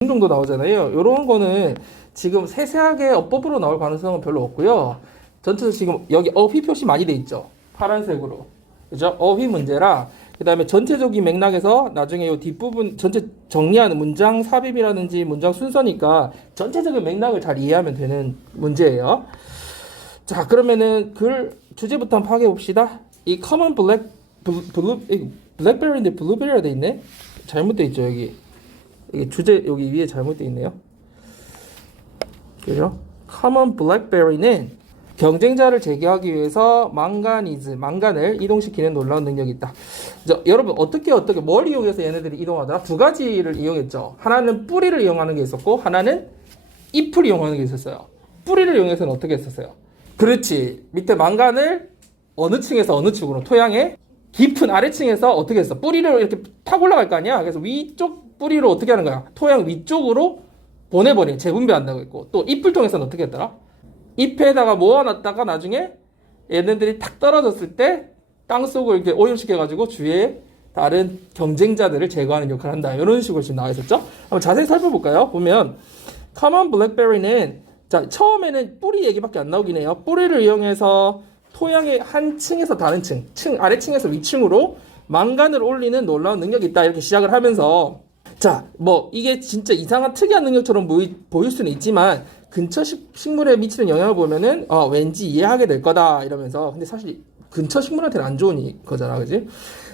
정도 나오잖아요. 이런 거는 지금 세세하게 어법으로 나올 가능성은 별로 없고요. 전체적으로 지금 여기 어휘 표시 많이 돼 있죠. 파란색으로. 그죠? 어휘 문제라 그 다음에 전체적인 맥락에서 나중에 이 뒷부분 전체 정리하는 문장 삽입이라든지 문장 순서니까 전체적인 맥락을 잘 이해하면 되는 문제예요. 자, 그러면은 글 주제부터 한번 파악해 봅시다. 이 common 블랙베리인데 블루베리가 돼 있네. 잘못돼 있죠, 여기. 이게 주제 여기 위에 잘못돼 있네요. 그죠? common blackberry는 경쟁자를 제거하기 위해서 망간을 이동시키는 놀라운 능력이 있다. 여러분 어떻게 뭘 이용해서 얘네들이 이동하더라? 두 가지를 이용했죠. 하나는 뿌리를 이용하는 게 있었고 하나는 잎을 이용하는 게 있었어요. 뿌리를 이용해서는 어떻게 했었어요? 그렇지. 밑에 망간을 어느 층에서 어느 층으로 토양의 깊은 아래층에서 어떻게 했어? 뿌리를 이렇게 탁 올라갈 거 아니야? 그래서 위쪽 뿌리로 어떻게 하는 거야? 토양 위쪽으로 보내버린 재분배한다고 했고 또 잎을 통해서는 어떻게 했더라? 잎에다가 모아놨다가 나중에 얘네들이 탁 떨어졌을 때 땅속을 이렇게 오염시켜가지고 주위에 다른 경쟁자들을 제거하는 역할을 한다. 이런 식으로 지금 나와 있었죠? 한번 자세히 살펴볼까요? 보면 common blackberry는 자 처음에는 뿌리 얘기밖에 안 나오긴 해요. 뿌리를 이용해서 토양의 한 층에서 다른 층 아래층에서 위층으로 망간을 올리는 놀라운 능력이 있다. 이렇게 시작을 하면서 자, 뭐 이게 진짜 이상한 특이한 능력처럼 보일 수는 있지만 근처 식물에 미치는 영향을 보면은 왠지 이해하게 될 거다 이러면서 근데 사실 근처 식물한테는 안 좋은 거잖아, 그지?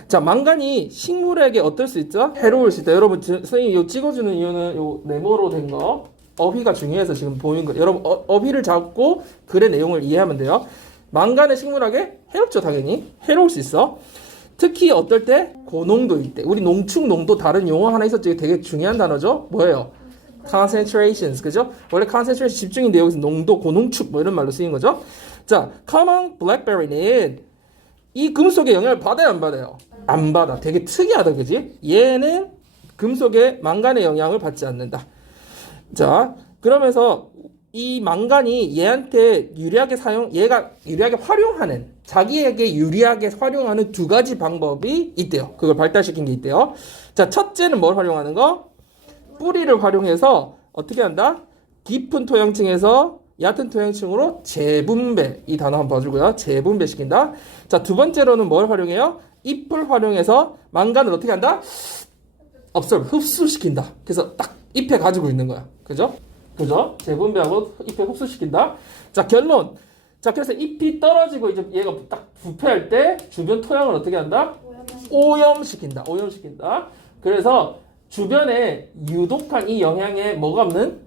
자, 망간이 식물에게 어떨 수 있죠? 해로울 수 있다. 여러분, 선생님이 요 찍어주는 이유는 요 네모로 된 거 어휘가 중요해서 지금 보이는 거. 여러분 어휘를 잡고 글의 내용을 이해하면 돼요. 망간은 식물에게 해롭죠, 당연히. 해로울 수 있어. 특히 어떨 때? 고농도일 때. 우리 농축, 농도 다른 용어 하나 있었죠. 되게 중요한 단어죠. 뭐예요? concentrations, 그죠? 원래 concentration 집중인데 여기서 농도, 고농축 뭐 이런 말로 쓰인 거죠. 자, common blackberry는 이 금속의 영향을 받아요, 안 받아요? 안 받아. 되게 특이하다, 그지? 얘는 금속의 망간의 영향을 받지 않는다. 자, 그러면서 이 망간이 얘한테 얘가 유리하게 활용하는, 자기에게 유리하게 활용하는 두 가지 방법이 있대요. 그걸 발달시킨 게 있대요. 자, 첫째는 뭘 활용하는 거? 뿌리를 활용해서 어떻게 한다? 깊은 토양층에서 얕은 토양층으로 재분배. 이 단어 한번 봐주고요. 재분배시킨다. 자, 두 번째로는 뭘 활용해요? 잎을 활용해서 망간을 어떻게 한다? 흡수시킨다. 그래서 딱 잎에 가지고 있는 거야. 그죠? 재분배하고 잎에 흡수시킨다. 자, 결론. 자, 그래서 잎이 떨어지고 이제 얘가 딱 부패할 때 주변 토양을 어떻게 한다? 오염시킨다. 그래서 주변에 유독한 이 영향에 뭐가 없는?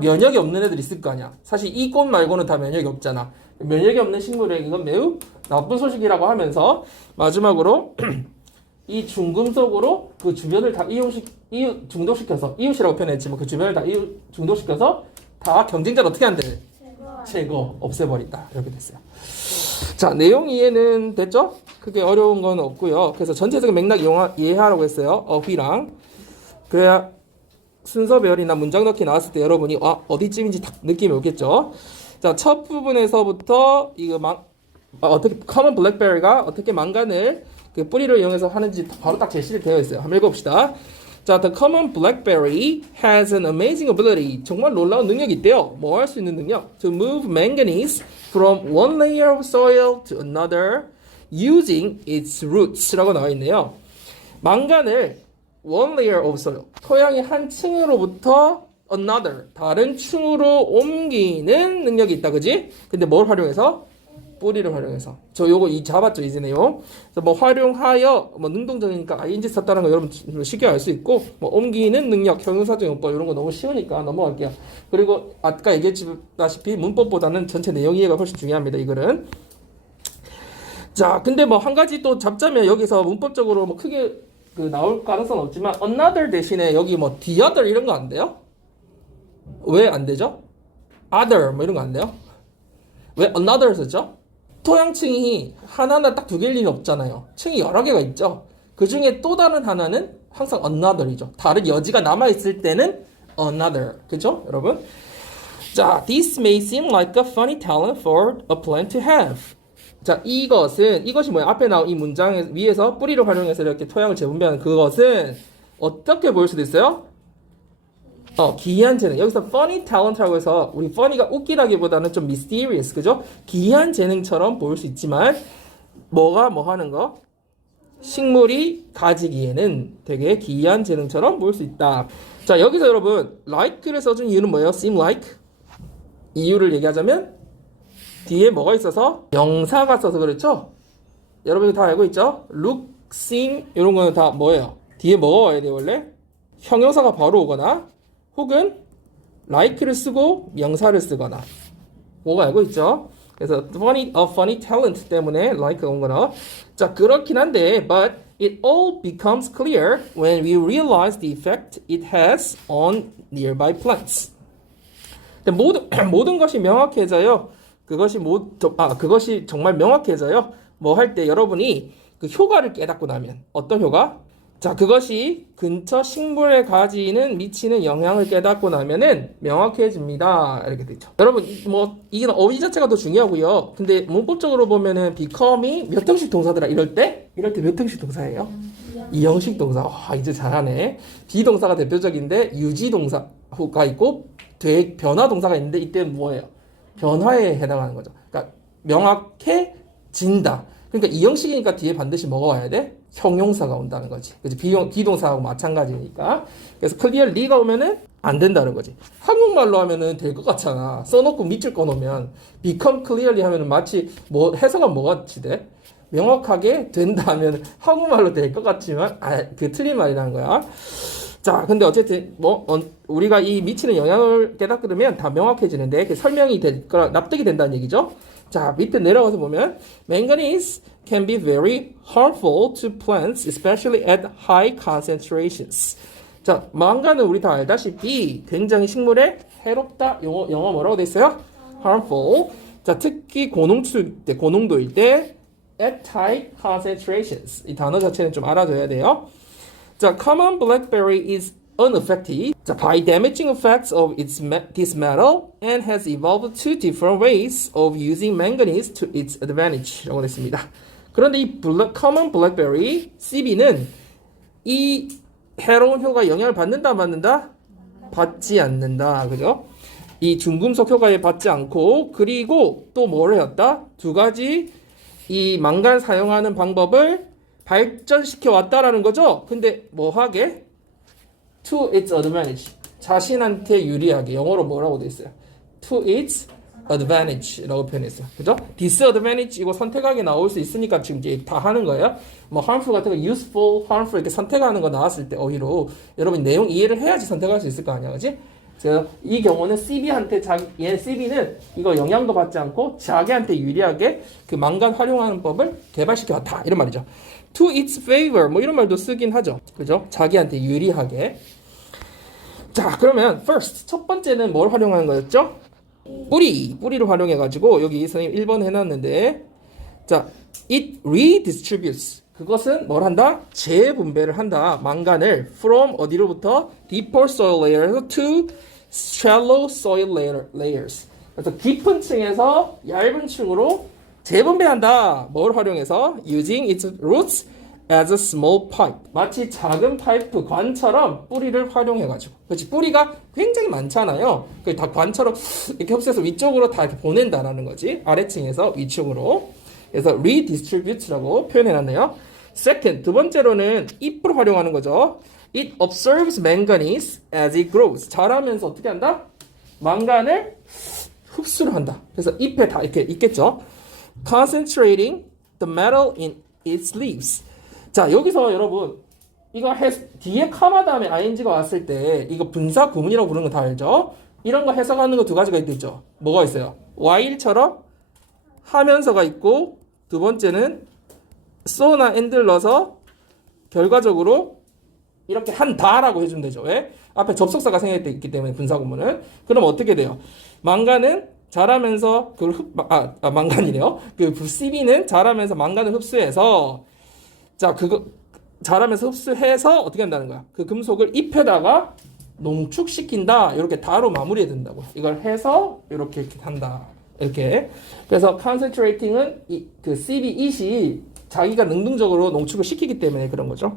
면역이 없는 애들이 있을 거 아니야. 사실 이 꽃 말고는 다 면역이 없잖아. 면역이 없는 식물에게 이건 매우 나쁜 소식이라고 하면서 마지막으로 이 중금속으로 그 주변을 다 중독시켜서 이웃이라고 표현했지만 그 주변을 다 중독시켜서 다 경쟁자를 어떻게 한대? 제거, 없애버린다. 이렇게 됐어요. 자, 내용 이해는 됐죠? 크게 어려운 건 없고요. 그래서 전체적인 맥락 이해하라고 했어요. 어휘랑. 그래야 순서 배열이나 문장 넣기 나왔을 때 여러분이 어디쯤인지 딱 느낌이 오겠죠? 자, 첫 부분에서부터 이거 어떻게 common blackberry가 어떻게 망간을 그 뿌리를 이용해서 하는지 바로 딱 제시를 되어 있어요. 한번 읽어봅시다. 자, the common blackberry has an amazing ability. 정말 놀라운 능력이 있대요. 뭐 할 수 있는 능력? To move manganese from one layer of soil to another using its roots라고 나와 있네요. 망간을 one layer of soil, 토양의 한 층으로부터 another, 다른 층으로 옮기는 능력이 있다, 그지? 근데 뭘 활용해서? 뿌리를 활용해서. 요거 잡았죠, 이제 내용. 그래서 뭐 활용하여, 능동적이니까 ing 썼다는 거 여러분 쉽게 알 수 있고, 뭐 옮기는 능력, 형용사적 용법 이런 거 너무 쉬우니까 넘어갈게요. 그리고 아까 얘기했다시피 문법보다는 전체 내용 이해가 훨씬 중요합니다, 이 글은. 자, 근데 뭐 한 가지 또 잡자면 여기서 문법적으로 뭐 크게 나올 가능성은 없지만 another 대신에 여기 뭐 the other 이런 거 안 돼요? 왜 안 되죠? other 뭐 이런 거 안 돼요? 왜 another 썼죠? 토양층이 하나나 딱 두 개일 리는 없잖아요. 층이 여러 개가 있죠. 그 중에 또 다른 하나는 항상 another이죠. 다른 여지가 남아있을 때는 another. 그죠, 여러분? 자, this may seem like a funny talent for a plant to have. 자, 이것이 뭐야? 앞에 나온 이 문장 위에서 뿌리를 활용해서 이렇게 토양을 재분배하는 그것은 어떻게 보일 수도 있어요? 기이한 재능. 여기서 funny talent라고 해서 우리 funny가 웃기다기보다는 좀 mysterious, 그죠? 기이한 재능처럼 보일 수 있지만 뭐가 뭐 하는 거? 식물이 가지기에는 되게 기이한 재능처럼 보일 수 있다. 자, 여기서 여러분 like를 써준 이유는 뭐예요? seem like. 이유를 얘기하자면 뒤에 뭐가 있어서 명사가 써서 그렇죠? 여러분이 다 알고 있죠? look, seem 이런 거는 다 뭐예요? 뒤에 뭐가 와야 돼요 원래? 형용사가 바로 오거나 혹은 like를 쓰고 명사를 쓰거나 뭐가 알고 있죠? 그래서 funny talent 때문에 like가 온 거나. 자, 그렇긴 한데 but it all becomes clear when we realize the effect it has on nearby plants. 모든 것이 명확해져요. 그것이 정말 명확해져요. 뭐 할 때 여러분이 그 효과를 깨닫고 나면 어떤 효과? 자, 그것이 근처 식물에 미치는 영향을 깨닫고 나면은 명확해집니다. 이렇게 되죠. 여러분, 이게 어휘 자체가 더 중요하고요. 근데 문법적으로 보면은 become이 몇 형식 동사더라? 이럴 때 몇 형식 동사예요? 2형식 동사. 와, 이제 잘하네. 비동사가 대표적인데 유지 동사가 있고 변화 동사가 있는데 이때는 뭐예요? 변화에 해당하는 거죠. 그러니까 명확해진다. 그러니까 2형식이니까 뒤에 반드시 뭐가 와야 돼? 형용사가 온다는 거지. 그치? 비동사하고 마찬가지니까. 그래서 clearly가 오면은 안 된다는 거지. 한국말로 하면은 될 것 같잖아. 써놓고 밑줄 꺼놓으면 become clearly 하면은 마치 해석은 뭐같이 돼? 명확하게 된다 하면 한국말로 될 것 같지만 그 틀린 말이라는 거야. 자, 근데 어쨌든 우리가 이 미치는 영향을 깨닫으면 다 명확해지는데 그 설명이 될 거라 납득이 된다는 얘기죠. 자, 밑에 내려가서 보면 manganese can be very harmful to plants, especially at high concentrations. 자, 망간은 우리 다 알다시피 굉장히 식물에 해롭다. 영어 뭐라고 돼 있어요? harmful. 자, 특히 고농도일 때 at high concentrations. 이 단어 자체는 좀 알아둬야 돼요. 자, common blackberry is unaffected by damaging effects of this metal and has evolved two different ways of using manganese to its advantage. 라고 했습니다. 그런데 이 common blackberry CB는 이 해로운 효과 영향을 받는다 안 받는다? 받지 않는다. 그죠? 이 중금속 효과에 받지 않고 그리고 또 뭐를 했다? 두 가지 이 망간 사용하는 방법을 발전시켜 왔다라는 거죠. 근데 뭐 하게? To its advantage. 자신한테 유리하게. 영어로 뭐라고 돼 있어요? To its advantage라고 표현했어요. 그죠? disadvantage 이거 선택하게 나올 수 있으니까 지금 이제 다 하는 거예요. 뭐 harmful 같은 거 useful, harmful 이렇게 선택하는 거 나왔을 때 어휘로 여러분 내용 이해를 해야지 선택할 수 있을 거 아니야, 그지? 그래서 이 경우는 CB한테 CB는 이거 영향도 받지 않고 자기한테 유리하게 그 망간 활용하는 법을 개발시켜 왔다 이런 말이죠. To its favor 뭐 이런 말도 쓰긴 하죠. 그죠? 자기한테 유리하게. 자, 그러면 first 첫 번째는 뭘 활용하는 거였죠? 뿌리를 활용해 가지고 여기 선생님 1번 해놨는데 자, it redistributes 그것은 뭘 한다? 재분배를 한다. 망간을 from 어디로부터? deeper soil layers to shallow soil layers. 그래서 깊은 층에서 얇은 층으로 재분배한다. 뭘 활용해서? using its roots as a small pipe. 마치 작은 파이프 관처럼 뿌리를 활용해가지고. 그렇지. 뿌리가 굉장히 많잖아요. 그 다 관처럼 이렇게 흡수해서 위쪽으로 다 이렇게 보낸다라는 거지. 아래층에서 위쪽으로. 그래서 redistribute라고 표현해놨네요. Second, 두 번째로는 잎을 활용하는 거죠. It observes manganese as it grows. 자라면서 어떻게 한다? 망간을 흡수를 한다. 그래서 잎에 다 이렇게 있겠죠. Concentrating the metal in its leaves. 자, 여기서 여러분 이거 뒤에 카마 다음에 ing가 왔을 때 이거 분사 구문이라고 부르는 거 다 알죠? 이런 거 해석하는 거 두 가지가 있죠. 뭐가 있어요? while처럼 하면서가 있고 두 번째는 so나 and를 넣어서 결과적으로 이렇게 한다라고 해주면 되죠. 왜? 앞에 접속사가 생략되어 때문에 분사구문은. 그럼 어떻게 돼요? 망간은 자라면서 망간이래요. 그 CB는 자라면서 망간을 흡수해서 자, 그거 자라면서 흡수해서 어떻게 한다는 거야? 그 금속을 잎에다가 농축시킨다. 이렇게 다로 마무리해야 된다고. 이걸 해서 이렇게 한다. 이렇게. 그래서 concentrating은 그 CB it이 자기가 능동적으로 농축을 시키기 때문에 그런 거죠.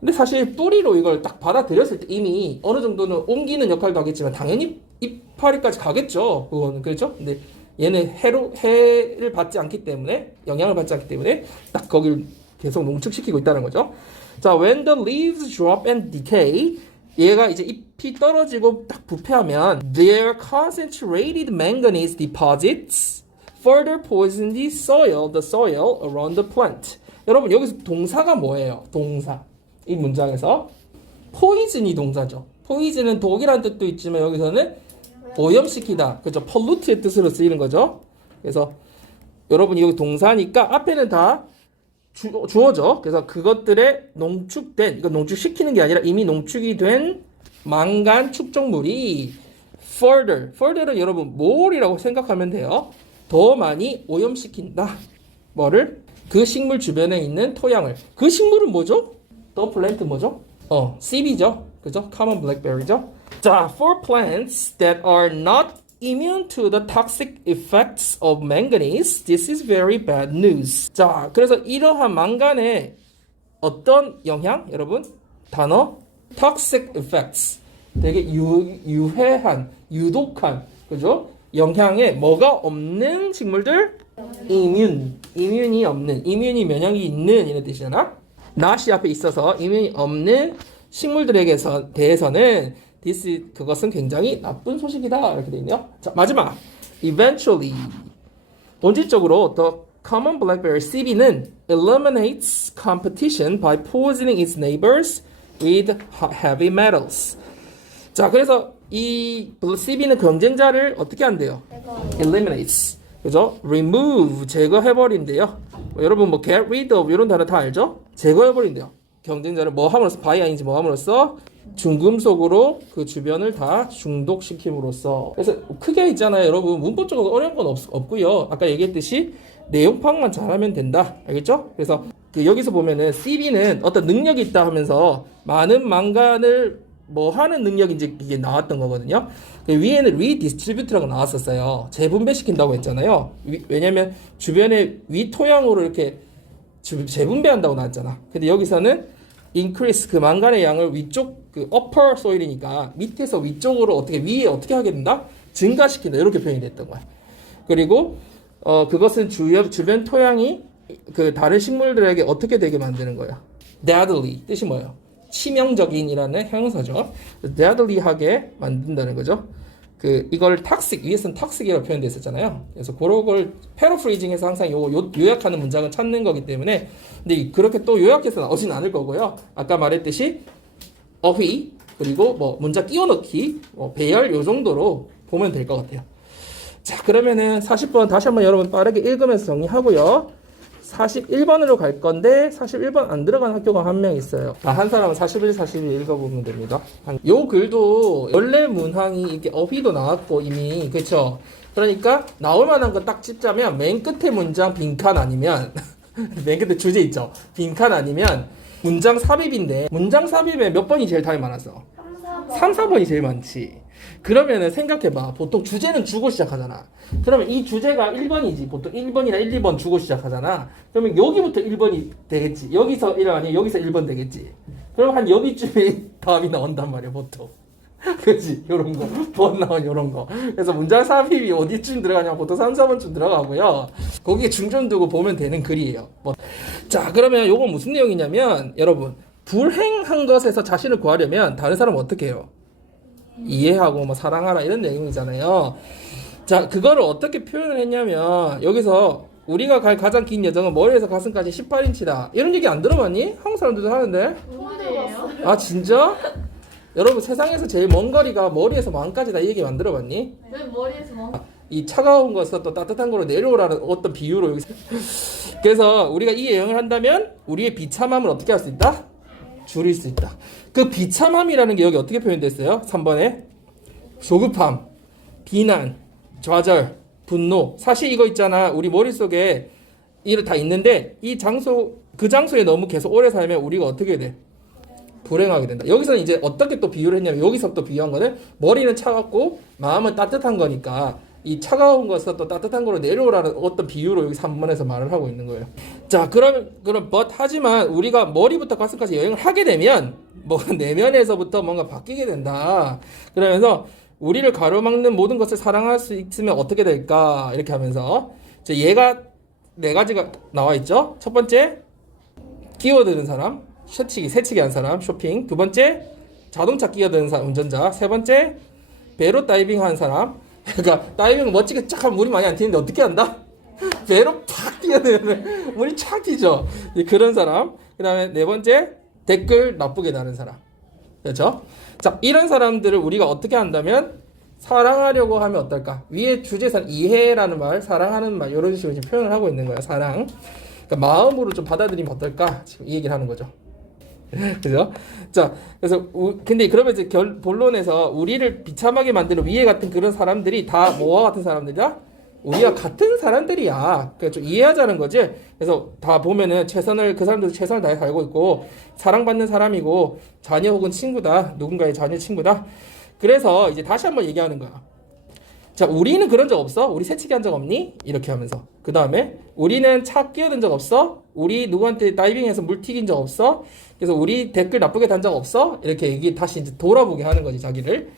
근데 사실 뿌리로 이걸 딱 받아들였을 때 이미 어느 정도는 옮기는 역할도 하겠지만 당연히 이파리까지 가겠죠. 그거는 그렇죠. 근데 얘는 해를 받지 않기 때문에 영향을 받지 않기 때문에 딱 거기를 계속 농축시키고 있다는 거죠. 자, when the leaves drop and decay, 얘가 이제 잎이 떨어지고 딱 부패하면 their concentrated manganese deposits further poison the soil around the plant. 여러분 여기서 동사가 뭐예요? 동사. 이 문장에서 poison이 동사죠. poison은 독이라는 뜻도 있지만 여기서는 오염시키다. 그죠? pollute의 뜻으로 쓰이는 거죠. 그래서 여러분이 여기 동사니까 앞에는 다 주어져. 그래서 그것들의 농축된, 이거 농축시키는 게 아니라 이미 농축이 된 망간 축적물이 further는 여러분 more이라고 생각하면 돼요. 더 많이 오염시킨다. 뭐를? 그 식물 주변에 있는 토양을. 그 식물은 뭐죠? The plant 뭐죠? CB죠. 그죠? Common blackberry죠. 자, for plants that are not immune to the toxic effects of manganese, this is very bad news. 자, 그래서 이러한 망간의 어떤 영향? 여러분, 단어 toxic effects. 되게 유해한, 유독한, 그죠? 영향에 뭐가 없는 식물들? immune이 없는, immune이 면역이 있는 이런 뜻이잖아. not이 앞에 있어서 immune이 없는 식물들에게 대해서는 그것은 굉장히 나쁜 소식이다. 이렇게 돼 있네요. 자, 마지막. Eventually. 본질적으로 the common blackberry CB는 eliminates competition by poisoning its neighbors with heavy metals. 자, 그래서 이 CB는 경쟁자를 어떻게 한대요? eliminates. 그죠? remove. 제거해버린대요. 여러분 뭐 get rid of 이런 단어 다 알죠? 제거해버린대요. 경쟁자를 뭐 함으로써 바이아인지 뭐 함으로써 중금속으로 그 주변을 다 중독시킴으로써. 그래서 크게 있잖아요. 여러분 문법적으로 어려운 건 없고요. 아까 얘기했듯이 내용 파악만 잘하면 된다. 알겠죠? 그래서 여기서 보면은 CB는 어떤 능력이 있다 하면서 많은 망간을 뭐 하는 능력인지 이게 나왔던 거거든요. 위에는 redistribute라고 나왔었어요. 재분배시킨다고 했잖아요. 왜냐면 주변에 위토양으로 이렇게 재분배한다고 나왔잖아. 근데 여기서는 increase 그 망간의 양을 위쪽 그 upper soil이니까 밑에서 위쪽으로 위에 어떻게 하게 된다? 증가시킨다. 이렇게 표현이 됐던 거야. 그리고 그것은 주변 토양이 그 다른 식물들에게 어떻게 되게 만드는 거야? deadly 뜻이 뭐예요? 치명적인이라는 형용사죠. deadly하게 만든다는 거죠. 이걸 toxic 위에서는 toxic이라고 표현되어 있었잖아요. 그래서 그런 걸 패러프레이징해서 항상 요약하는 문장을 찾는 거기 때문에 근데 그렇게 또 요약해서 나오진 않을 거고요. 아까 말했듯이 어휘 그리고 뭐 문장 끼워넣기 배열 요 정도로 보면 될 것 같아요. 자, 그러면은 40번 다시 한번 여러분 빠르게 읽으면서 정리하고요. 41번으로 갈 건데 41번 안 들어간 학교가 한 명 있어요. 한 사람은 41, 42 읽어보면 됩니다. 요 글도 원래 문항이 이렇게 어휘도 나왔고 이미 그렇죠. 그러니까 나올 만한 거 딱 찝자면 맨 끝에 문장 빈칸 아니면 맨 끝에 주제 있죠. 빈칸 아니면 문장 삽입인데 문장 삽입에 몇 번이 제일 타임 많았어? 3, 4번이 제일 많지. 그러면은 생각해봐. 보통 주제는 주고 시작하잖아. 그러면 이 주제가 1번이지. 보통 1번이나 1, 2번 주고 시작하잖아. 그러면 여기부터 1번이 되겠지. 여기서 1 아니야. 여기서 1번 되겠지. 그럼 한 여기쯤에 답이 나온단 말이야, 보통. 그치? 요런 거. 번 나온 요런 거. 그래서 문장 삽입이 어디쯤 들어가냐면 보통 3, 4번쯤 들어가고요. 거기에 중점 두고 보면 되는 글이에요. 자, 그러면 요건 무슨 내용이냐면, 여러분, 불행한 것에서 자신을 구하려면 다른 사람은 어떻게 해요? 이해하고 뭐 사랑하라 이런 내용이잖아요. 자, 그거를 어떻게 표현을 했냐면 여기서 우리가 갈 가장 긴 여정은 머리에서 가슴까지 18인치다. 이런 얘기 안 들어봤니? 한국 사람들도 하는데. 아, 진짜? 여러분 세상에서 제일 먼 거리가 머리에서 마음까지다. 이 얘기 안 들어봤니? 왜 머리에서 뭐? 이 차가운 것에서 또 따뜻한 거로 내려오라는 어떤 비유로 여기서. 그래서 우리가 이 예언을 한다면 우리의 비참함을 어떻게 할 수 있다? 줄일 수 있다. 그 비참함이라는 게 여기 어떻게 표현됐어요? 3번에 조급함, 비난, 좌절, 분노. 사실 이거 있잖아. 우리 머릿속에 이거 다 있는데 이 그 장소에 너무 계속 오래 살면 우리가 어떻게 돼? 불행하게 된다. 여기서는 이제 어떻게 또 비유를 했냐면 여기서 또 비유한 거는 머리는 차갑고 마음은 따뜻한 거니까 이 차가운 것에서 또 따뜻한 거로 내려오라는 어떤 비유로 여기 3번에서 말을 하고 있는 거예요. 자, 그럼 but 하지만 우리가 머리부터 가슴까지 여행을 하게 되면 뭐 내면에서부터 뭔가 바뀌게 된다. 그러면서 우리를 가로막는 모든 것을 사랑할 수 있으면 어떻게 될까? 이렇게 하면서 이제 얘가 네 가지가 나와 있죠. 첫 번째, 끼어드는 사람, 새치기 한 사람, 쇼핑. 두 번째, 자동차 끼어드는 사람, 운전자. 세 번째, 배로 다이빙 하는 사람. 그러니까 다이빙 멋지게 쫙 하면 물이 많이 안 튀는데 어떻게 한다? 배로 팍 뛰어들면 물이 촥 튀죠. 그런 사람. 그 다음에 네 번째, 댓글 나쁘게 다는 사람. 그렇죠? 자, 이런 사람들을 우리가 어떻게 한다면 사랑하려고 하면 어떨까? 위에 주제에서는 이해라는 말, 사랑하는 말 이런 식으로 지금 표현을 하고 있는 거예요. 사랑. 그러니까 마음으로 좀 받아들이면 어떨까? 지금 이 얘기를 하는 거죠. 그죠? 자, 그래서 근데 그러면 이제 본론에서 우리를 비참하게 만드는 위에 같은 그런 사람들이 다 뭐와 같은 사람들이야? 우리가 같은 사람들이야. 그러니까 좀 이해하자는 거지. 그래서 다 보면은 그 사람들도 최선을 다해 살고 있고 사랑받는 사람이고 자녀 혹은 친구다. 누군가의 자녀 친구다. 그래서 이제 다시 한번 얘기하는 거야. 자, 우리는 그런 적 없어? 우리 새치기 한 적 없니? 이렇게 하면서. 그 다음에 우리는 차 끼어든 적 없어? 우리 누구한테 다이빙해서 물 튀긴 적 없어? 그래서 우리 댓글 나쁘게 단 적 없어? 이렇게 얘기 다시 이제 돌아보게 하는 거지, 자기를.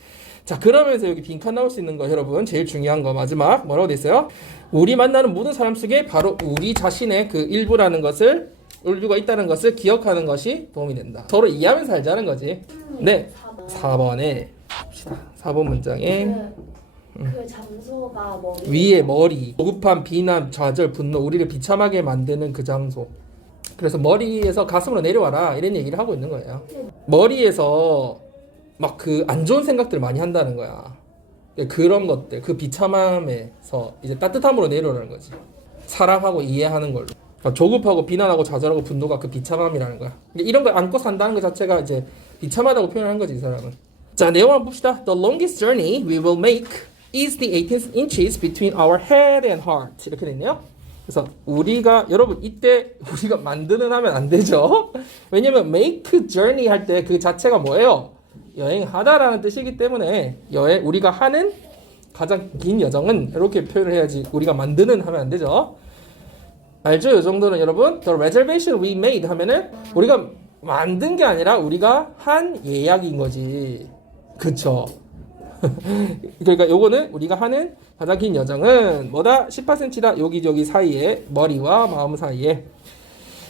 자, 그러면서 여기 빈칸 나올 수 있는 거 여러분 제일 중요한 거 마지막 뭐라고 돼 있어요? 우리 만나는 모든 사람 속에 바로 우리 자신의 그 일부라는 것을 일부가 있다는 것을 기억하는 것이 도움이 된다. 서로 이해하면서 살자는 거지. 네, 4번에 4번 문장에 그 장소가 머리 위에 머리, 조급함, 비난, 좌절, 분노, 우리를 비참하게 만드는 그 장소. 그래서 머리에서 가슴으로 내려와라 이런 얘기를 하고 있는 거예요. 머리에서 막 그 안 좋은 생각들을 많이 한다는 거야. 그런 것들, 그 비참함에서 이제 따뜻함으로 내려오라는 거지. 사랑하고 이해하는 걸로. 그러니까 조급하고 비난하고 좌절하고 분노가 그 비참함이라는 거야. 이런 걸 안고 산다는 것 자체가 이제 비참하다고 표현한 거지, 이 사람은. 자, 내용 한번 봅시다. The longest journey we will make is the 18 inches between our head and heart. 이렇게 돼 있네요. 그래서 여러분 이때 우리가 만드는 하면 안 되죠. 왜냐면 make journey 할 때 그 자체가 뭐예요? 여행하다라는 뜻이기 때문에 우리가 하는 가장 긴 여정은 이렇게 표현을 해야지 우리가 만드는 하면 안 되죠. 알죠? 이 정도는 여러분 The reservation we made 하면은 우리가 만든 게 아니라 우리가 한 예약인 거지. 그쵸? 그러니까 요거는 우리가 하는 가장 긴 여정은 뭐다? 18cm다. 여기 사이에 머리와 마음 사이에.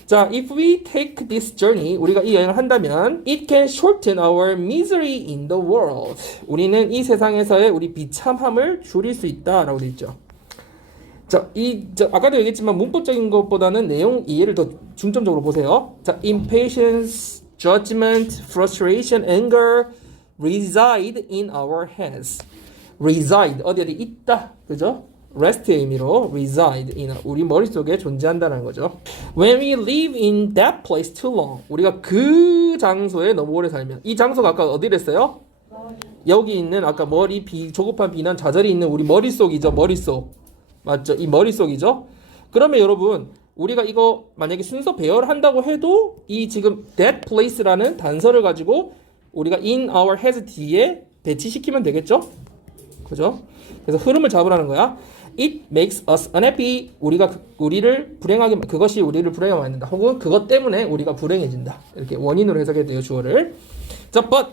자, if we take this journey, 우리가 이 여행을 한다면 it can shorten our misery in the world. 우리는 이 세상에서의 우리 비참함을 줄일 수 있다라고 되어 있죠. 자, 아까도 얘기했지만 문법적인 것보다는 내용 이해를 더 중점적으로 보세요. 자, impatience, judgment, frustration, anger reside in our heads. reside 어디 있다, 그죠? rest의 의미로 reside in 우리 머릿속에 존재한다는 거죠. When we live in that place too long, 우리가 그 장소에 너무 오래 살면, 이 장소가 아까 어디랬어요? 여기 있는 아까 조급한 비난, 좌절이 있는 우리 머릿속이죠. 머릿속 맞죠? 이 머릿속이죠. 그러면 여러분 우리가 이거 만약에 순서 배열을 한다고 해도 이 지금 that place라는 단서를 가지고 우리가 in our heads 뒤에 배치시키면 되겠죠? 그죠? 그래서 흐름을 잡으라는 거야. It makes us unhappy. 그것이 우리를 불행하게 만든다. 혹은 그것 때문에 우리가 불행해진다. 이렇게 원인으로 해석해야 돼요, 주어를. 자, but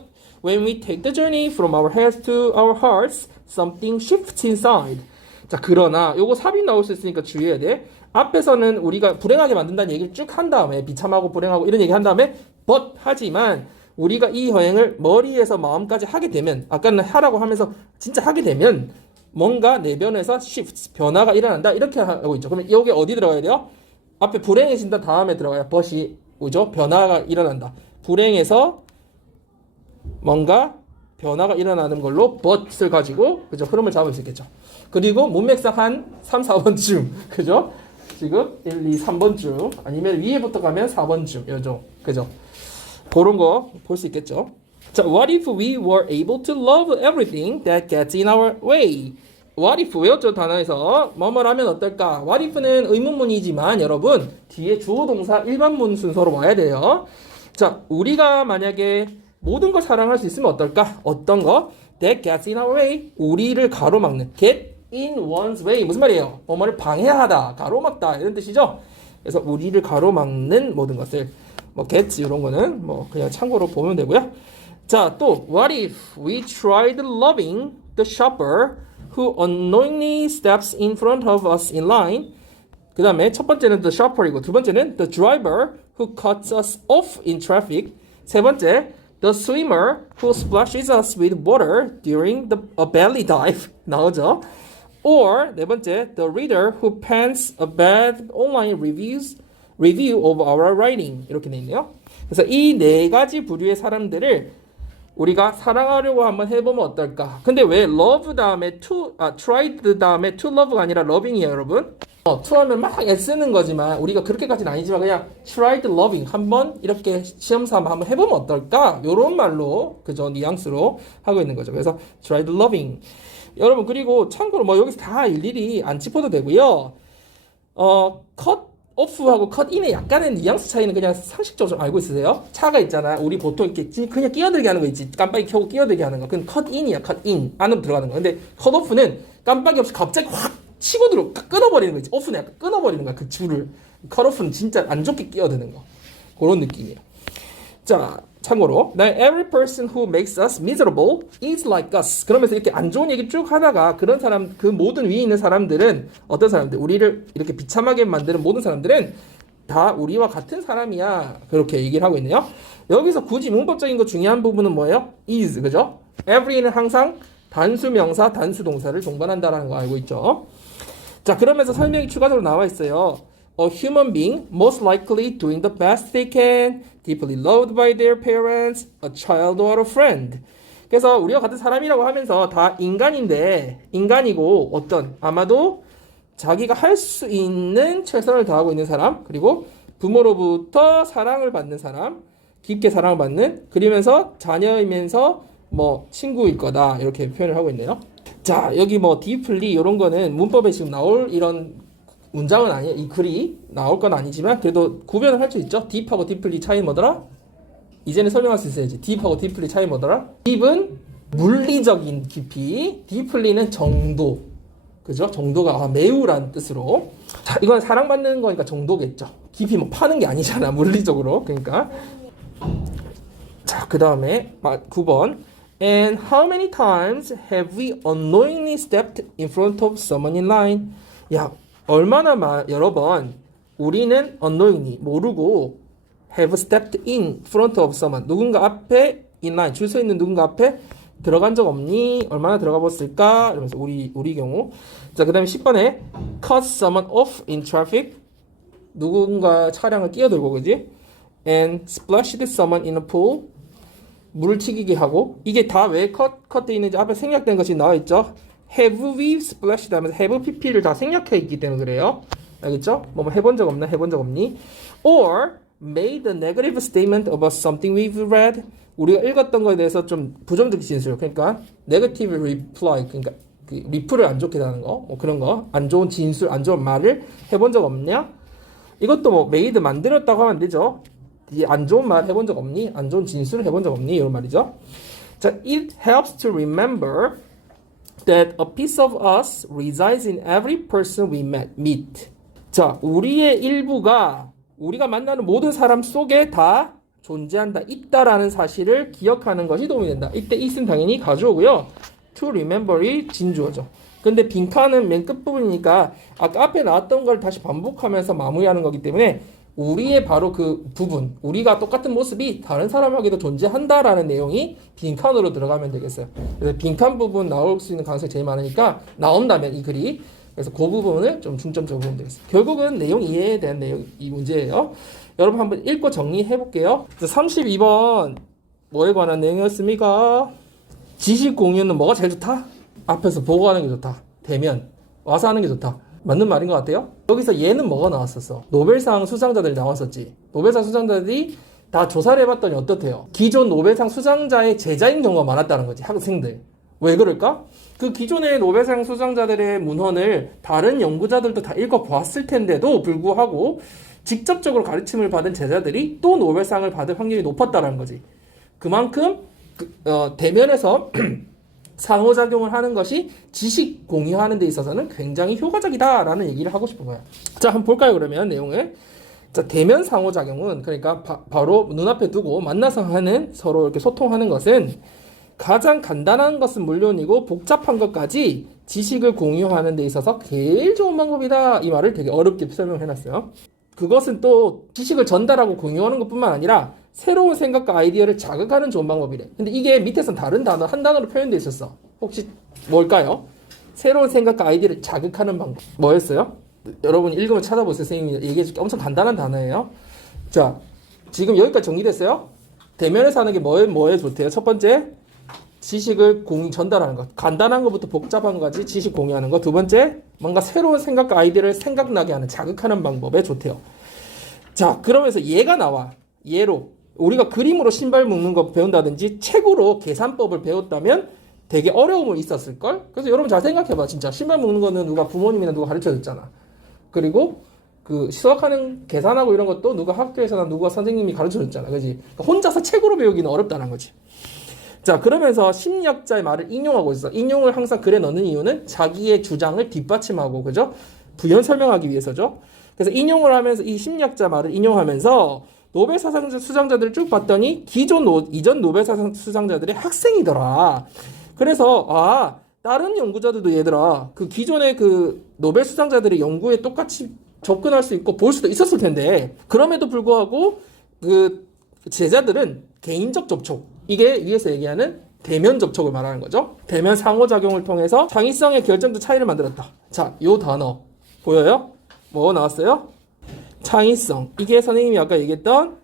when we take the journey from our heads to our hearts, something shifts inside. 자, 그러나 요거 삽입 나올 수 있으니까 주의해야 돼. 앞에서는 우리가 불행하게 만든다는 얘기를 쭉 한 다음에 비참하고 불행하고 이런 얘기 한 다음에 but 하지만 우리가 이 여행을 머리에서 마음까지 하게 되면 아까는 하라고 하면서 진짜 하게 되면 뭔가 내면에서 shift, 변화가 일어난다 이렇게 하고 있죠. 그러면 여기 어디 들어가야 돼요? 앞에 불행해진다 다음에 들어가야 but이 오죠. 변화가 일어난다. 불행해서 뭔가 변화가 일어나는 걸로 but을 가지고 그죠? 흐름을 잡을 수 있겠죠. 그리고 문맥상 한 3, 4번쯤 그죠? 지금 1, 2, 3번쯤 아니면 위에부터 가면 4번쯤 요죠. 그죠? 그런 거 볼 수 있겠죠. 자, what if we were able to love everything that gets in our way? What if 외웠죠 단어에서 뭐뭐라면 어떨까? What if는 의문문이지만 여러분 뒤에 주어 동사 일반문 순서로 와야 돼요. 자, 우리가 만약에 모든 걸 사랑할 수 있으면 어떨까? 어떤 거? That gets in our way. 우리를 가로막는. Get in one's way. 무슨 말이에요? 뭐뭐를 방해하다, 가로막다 이런 뜻이죠. 그래서 우리를 가로막는 모든 것을 뭐 gets 이런 거는 뭐 그냥 참고로 보면 되고요. 자, 또 what if we tried loving the shopper who unknowingly steps in front of us in line. 그 다음에 첫 번째는 the shopper이고 두 번째는 the driver who cuts us off in traffic. 세 번째 the swimmer who splashes us with water during a belly dive. 나오죠? Or 네 번째 the reader who pens a bad online review of our writing. 이렇게 돼 있네요. 그래서 이 네 가지 부류의 사람들을 우리가 사랑하려고 한번 해보면 어떨까? 근데 왜 love 다음에 tried 다음에 to love가 아니라 loving이에요, 여러분? to 하면 막 애쓰는 거지만 우리가 그렇게까지는 아니지만 그냥 tried loving 한번 이렇게 시험 삼아 한번 해보면 어떨까? 요런 말로 그죠? 뉘앙스로 하고 있는 거죠. 그래서 tried loving. 여러분 그리고 참고로 뭐 여기서 다 일일이 안 짚어도 되고요. cut off하고 cut in의 약간의 뉘앙스 차이는 그냥 상식적으로 좀 알고 있으세요? 차가 있잖아. 우리 보통 이렇게 그냥 끼어들게 하는 거 있지. 깜빡이 켜고 끼어들게 하는 거. 그건 cut in이야. cut in. 안으로 들어가는 거. 근데 cut off는 깜빡이 없이 갑자기 확 치고 들어 끊어버리는 거 있지. off는 약간 끊어버리는 거야. 그 줄을. cut off는 진짜 안 좋게 끼어드는 거. 그런 느낌이에요. 자, 참고로 Now every person who makes us miserable is like us. 그러면서 이렇게 안 좋은 얘기 쭉 하다가 그런 사람, 그 모든 위에 있는 사람들은 어떤 사람들, 우리를 이렇게 비참하게 만드는 모든 사람들은 다 우리와 같은 사람이야. 그렇게 얘기를 하고 있네요. 여기서 굳이 문법적인 거 중요한 부분은 뭐예요? is, 그죠? every는 항상 단수 명사, 단수 동사를 동반한다라는 거 알고 있죠. 자, 그러면서 설명이 추가적으로 나와 있어요. A human being most likely doing the best they can, deeply loved by their parents, a child or a friend. 그래서 우리가 같은 사람이라고 하면서 다 인간인데 인간이고 어떤 아마도 자기가 할 수 있는 최선을 다하고 있는 사람, 그리고 부모로부터 사랑을 받는 사람, 깊게 사랑을 받는, 그러면서 자녀이면서 뭐 친구일 거다 이렇게 표현을 하고 있네요. 자, 여기 뭐 deeply 이런 거는 문법에 지금 나올 이런 문장은 아니에요. 이 글이 나올 건 아니지만 그래도 구별을 할 수 있죠. deep하고 deeply 차이 뭐더라? 이제는 설명할 수 있어야지. deep하고 deeply 차이 뭐더라? deep은 물리적인 깊이, deeply는 정도. 그죠? 정도가 매우란 뜻으로. 자, 이건 사랑받는 거니까 정도겠죠. 깊이 뭐 파는 게 아니잖아. 물리적으로. 그러니까. 자, 그 다음에 9번. And how many times have we unknowingly stepped in front of someone in line? 야, 얼마나 여러 번 우리는 unknowingly 모르고 have stepped in front of someone 누군가 앞에 in line 줄 서 있는 누군가 앞에 들어간 적 없니? 얼마나 들어가 봤을까? 이러면서 우리 경우. 자, 그다음에 10번에 cut someone off in traffic 누군가 차량을 끼어들고 그지? And splashed someone in a pool 물을 튀기게 하고 이게 다 왜 컷돼 있는지 앞에 생략된 것이 나와 있죠. have we splashed 하면서 have pp를 다 생략해 있기 때문에 그래요. 알겠죠? 뭐 해본 적 없나? 해본 적 없니? Or made a negative statement about something we've read. 우리가 읽었던 거에 대해서 좀 부정적 진술. 그러니까 negative reply. 그러니까 그 리플을 안 좋게 하는 거. 뭐 그런 거. 안 좋은 진술, 안 좋은 말을 해본 적 없냐? 이것도 뭐 made 만들었다고 하면 안 되죠. 이 안 좋은 말 해본 적 없니? 안 좋은 진술을 해본 적 없니? 이런 말이죠. 자, it helps to remember that a piece of us resides in every person we meet. 자, 우리의 일부가 우리가 만나는 모든 사람 속에 다 존재한다, 있다라는 사실을 기억하는 것이 도움이 된다. 이때 it은 당연히 가주어고요. to remember이 진주어죠. 근데 빈칸은 맨 끝부분이니까 아까 앞에 나왔던 걸 다시 반복하면서 마무리하는 거기 때문에 우리의 바로 그 부분, 우리가 똑같은 모습이 다른 사람에게도 존재한다라는 내용이 빈칸으로 들어가면 되겠어요. 그래서 빈칸 부분 나올 수 있는 가능성이 제일 많으니까 나온다면 이 글이 그래서 그 부분을 좀 중점적으로 보면 되겠어요. 결국은 내용 이해에 대한 내용 이 문제예요. 여러분 한번 읽고 정리해 볼게요. 32번 뭐에 관한 내용이었습니까? 지식 공유는 뭐가 제일 좋다? 앞에서 보고하는 게 좋다. 대면 와서 하는 게 좋다. 맞는 말인 것 같아요. 여기서 얘는 뭐가 나왔었어? 노벨상 수상자들이 나왔었지. 노벨상 수상자들이 다 조사를 해봤더니 어떻대요? 기존 노벨상 수상자의 제자인 경우가 많았다는 거지. 학생들. 왜 그럴까? 그 기존의 노벨상 수상자들의 문헌을 다른 연구자들도 다 읽어보았을 텐데도 불구하고 직접적으로 가르침을 받은 제자들이 또 노벨상을 받을 확률이 높았다는 거지. 그만큼 대면에서 상호작용을 하는 것이 지식 공유하는 데 있어서는 굉장히 효과적이다라는 얘기를 하고 싶은 거야. 자, 한번 볼까요, 그러면 내용을. 자, 대면 상호작용은 그러니까 바로 눈앞에 두고 만나서 하는 서로 이렇게 소통하는 것은 가장 간단한 것은 물론이고 복잡한 것까지 지식을 공유하는 데 있어서 제일 좋은 방법이다. 이 말을 되게 어렵게 설명해 놨어요. 그것은 또 지식을 전달하고 공유하는 것뿐만 아니라 새로운 생각과 아이디어를 자극하는 좋은 방법이래. 근데 이게 밑에선 다른 단어, 한 단어로 표현되어 있었어. 혹시 뭘까요? 새로운 생각과 아이디어를 자극하는 방법. 뭐였어요? 여러분 읽으면 찾아보세요. 선생님이 얘기해줄게. 엄청 간단한 단어예요. 자, 지금 여기까지 정리됐어요? 대면에서 하는 게 뭐에 좋대요? 첫 번째, 지식을 전달하는 것. 간단한 것부터 복잡한 것까지 지식 공유하는 것. 두 번째, 뭔가 새로운 생각과 아이디어를 생각나게 하는, 자극하는 방법에 좋대요. 자, 그러면서 얘가 나와. 얘로. 우리가 그림으로 신발 묶는 거 배운다든지 책으로 계산법을 배웠다면 되게 어려움을 있었을걸? 그래서 여러분 잘 생각해봐. 진짜 신발 묶는 거는 누가 부모님이나 누가 가르쳐줬잖아. 그리고 그 수학하는 계산하고 이런 것도 누가 학교에서나 누가 선생님이 가르쳐줬잖아. 그지? 그러니까 혼자서 책으로 배우기는 어렵다는 거지. 자, 그러면서 심리학자의 말을 인용하고 있어. 인용을 항상 글에 넣는 이유는 자기의 주장을 뒷받침하고, 그죠? 부연 설명하기 위해서죠. 그래서 인용을 하면서 이 심리학자 말을 인용하면서 노벨 수상자들을 쭉 봤더니 이전 노벨 수상자들의 학생이더라. 그래서 다른 연구자들도 얘들아 그 기존의 그 노벨 수상자들의 연구에 똑같이 접근할 수 있고 볼 수도 있었을 텐데 그럼에도 불구하고 그 제자들은 개인적 접촉, 이게 위에서 얘기하는 대면 접촉을 말하는 거죠. 대면 상호작용을 통해서 창의성의 결정적 차이를 만들었다. 자, 요 단어 보여요? 뭐 나왔어요? 창의성. 이게 선생님이 아까 얘기했던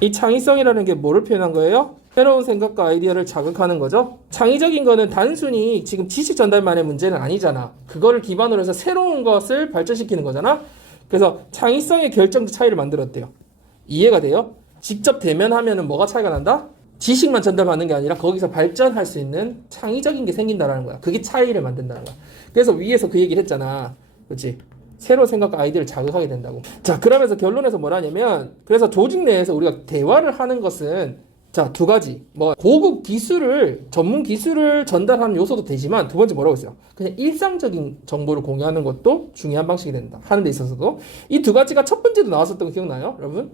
이 창의성이라는 게 뭐를 표현한 거예요? 새로운 생각과 아이디어를 자극하는 거죠. 창의적인 거는 단순히 지금 지식 전달만의 문제는 아니잖아. 그거를 기반으로 해서 새로운 것을 발전시키는 거잖아. 그래서 창의성의 결정적 차이를 만들었대요. 이해가 돼요? 직접 대면하면은 뭐가 차이가 난다? 지식만 전달받는 게 아니라 거기서 발전할 수 있는 창의적인 게 생긴다라는 거야. 그게 차이를 만든다는 거야. 그래서 위에서 그 얘기를 했잖아. 그렇지? 새로운 생각과 아이디어를 자극하게 된다고. 자, 그러면서 결론에서 뭐라냐면, 그래서 조직 내에서 우리가 대화를 하는 것은 자, 두 가지. 고급 기술을, 전문 기술을 전달하는 요소도 되지만, 두 번째 뭐라고 했어요? 그냥 일상적인 정보를 공유하는 것도 중요한 방식이 된다. 하는 데 있어서도. 이 두 가지가 첫 번째도 나왔었던 거 기억나요? 여러분?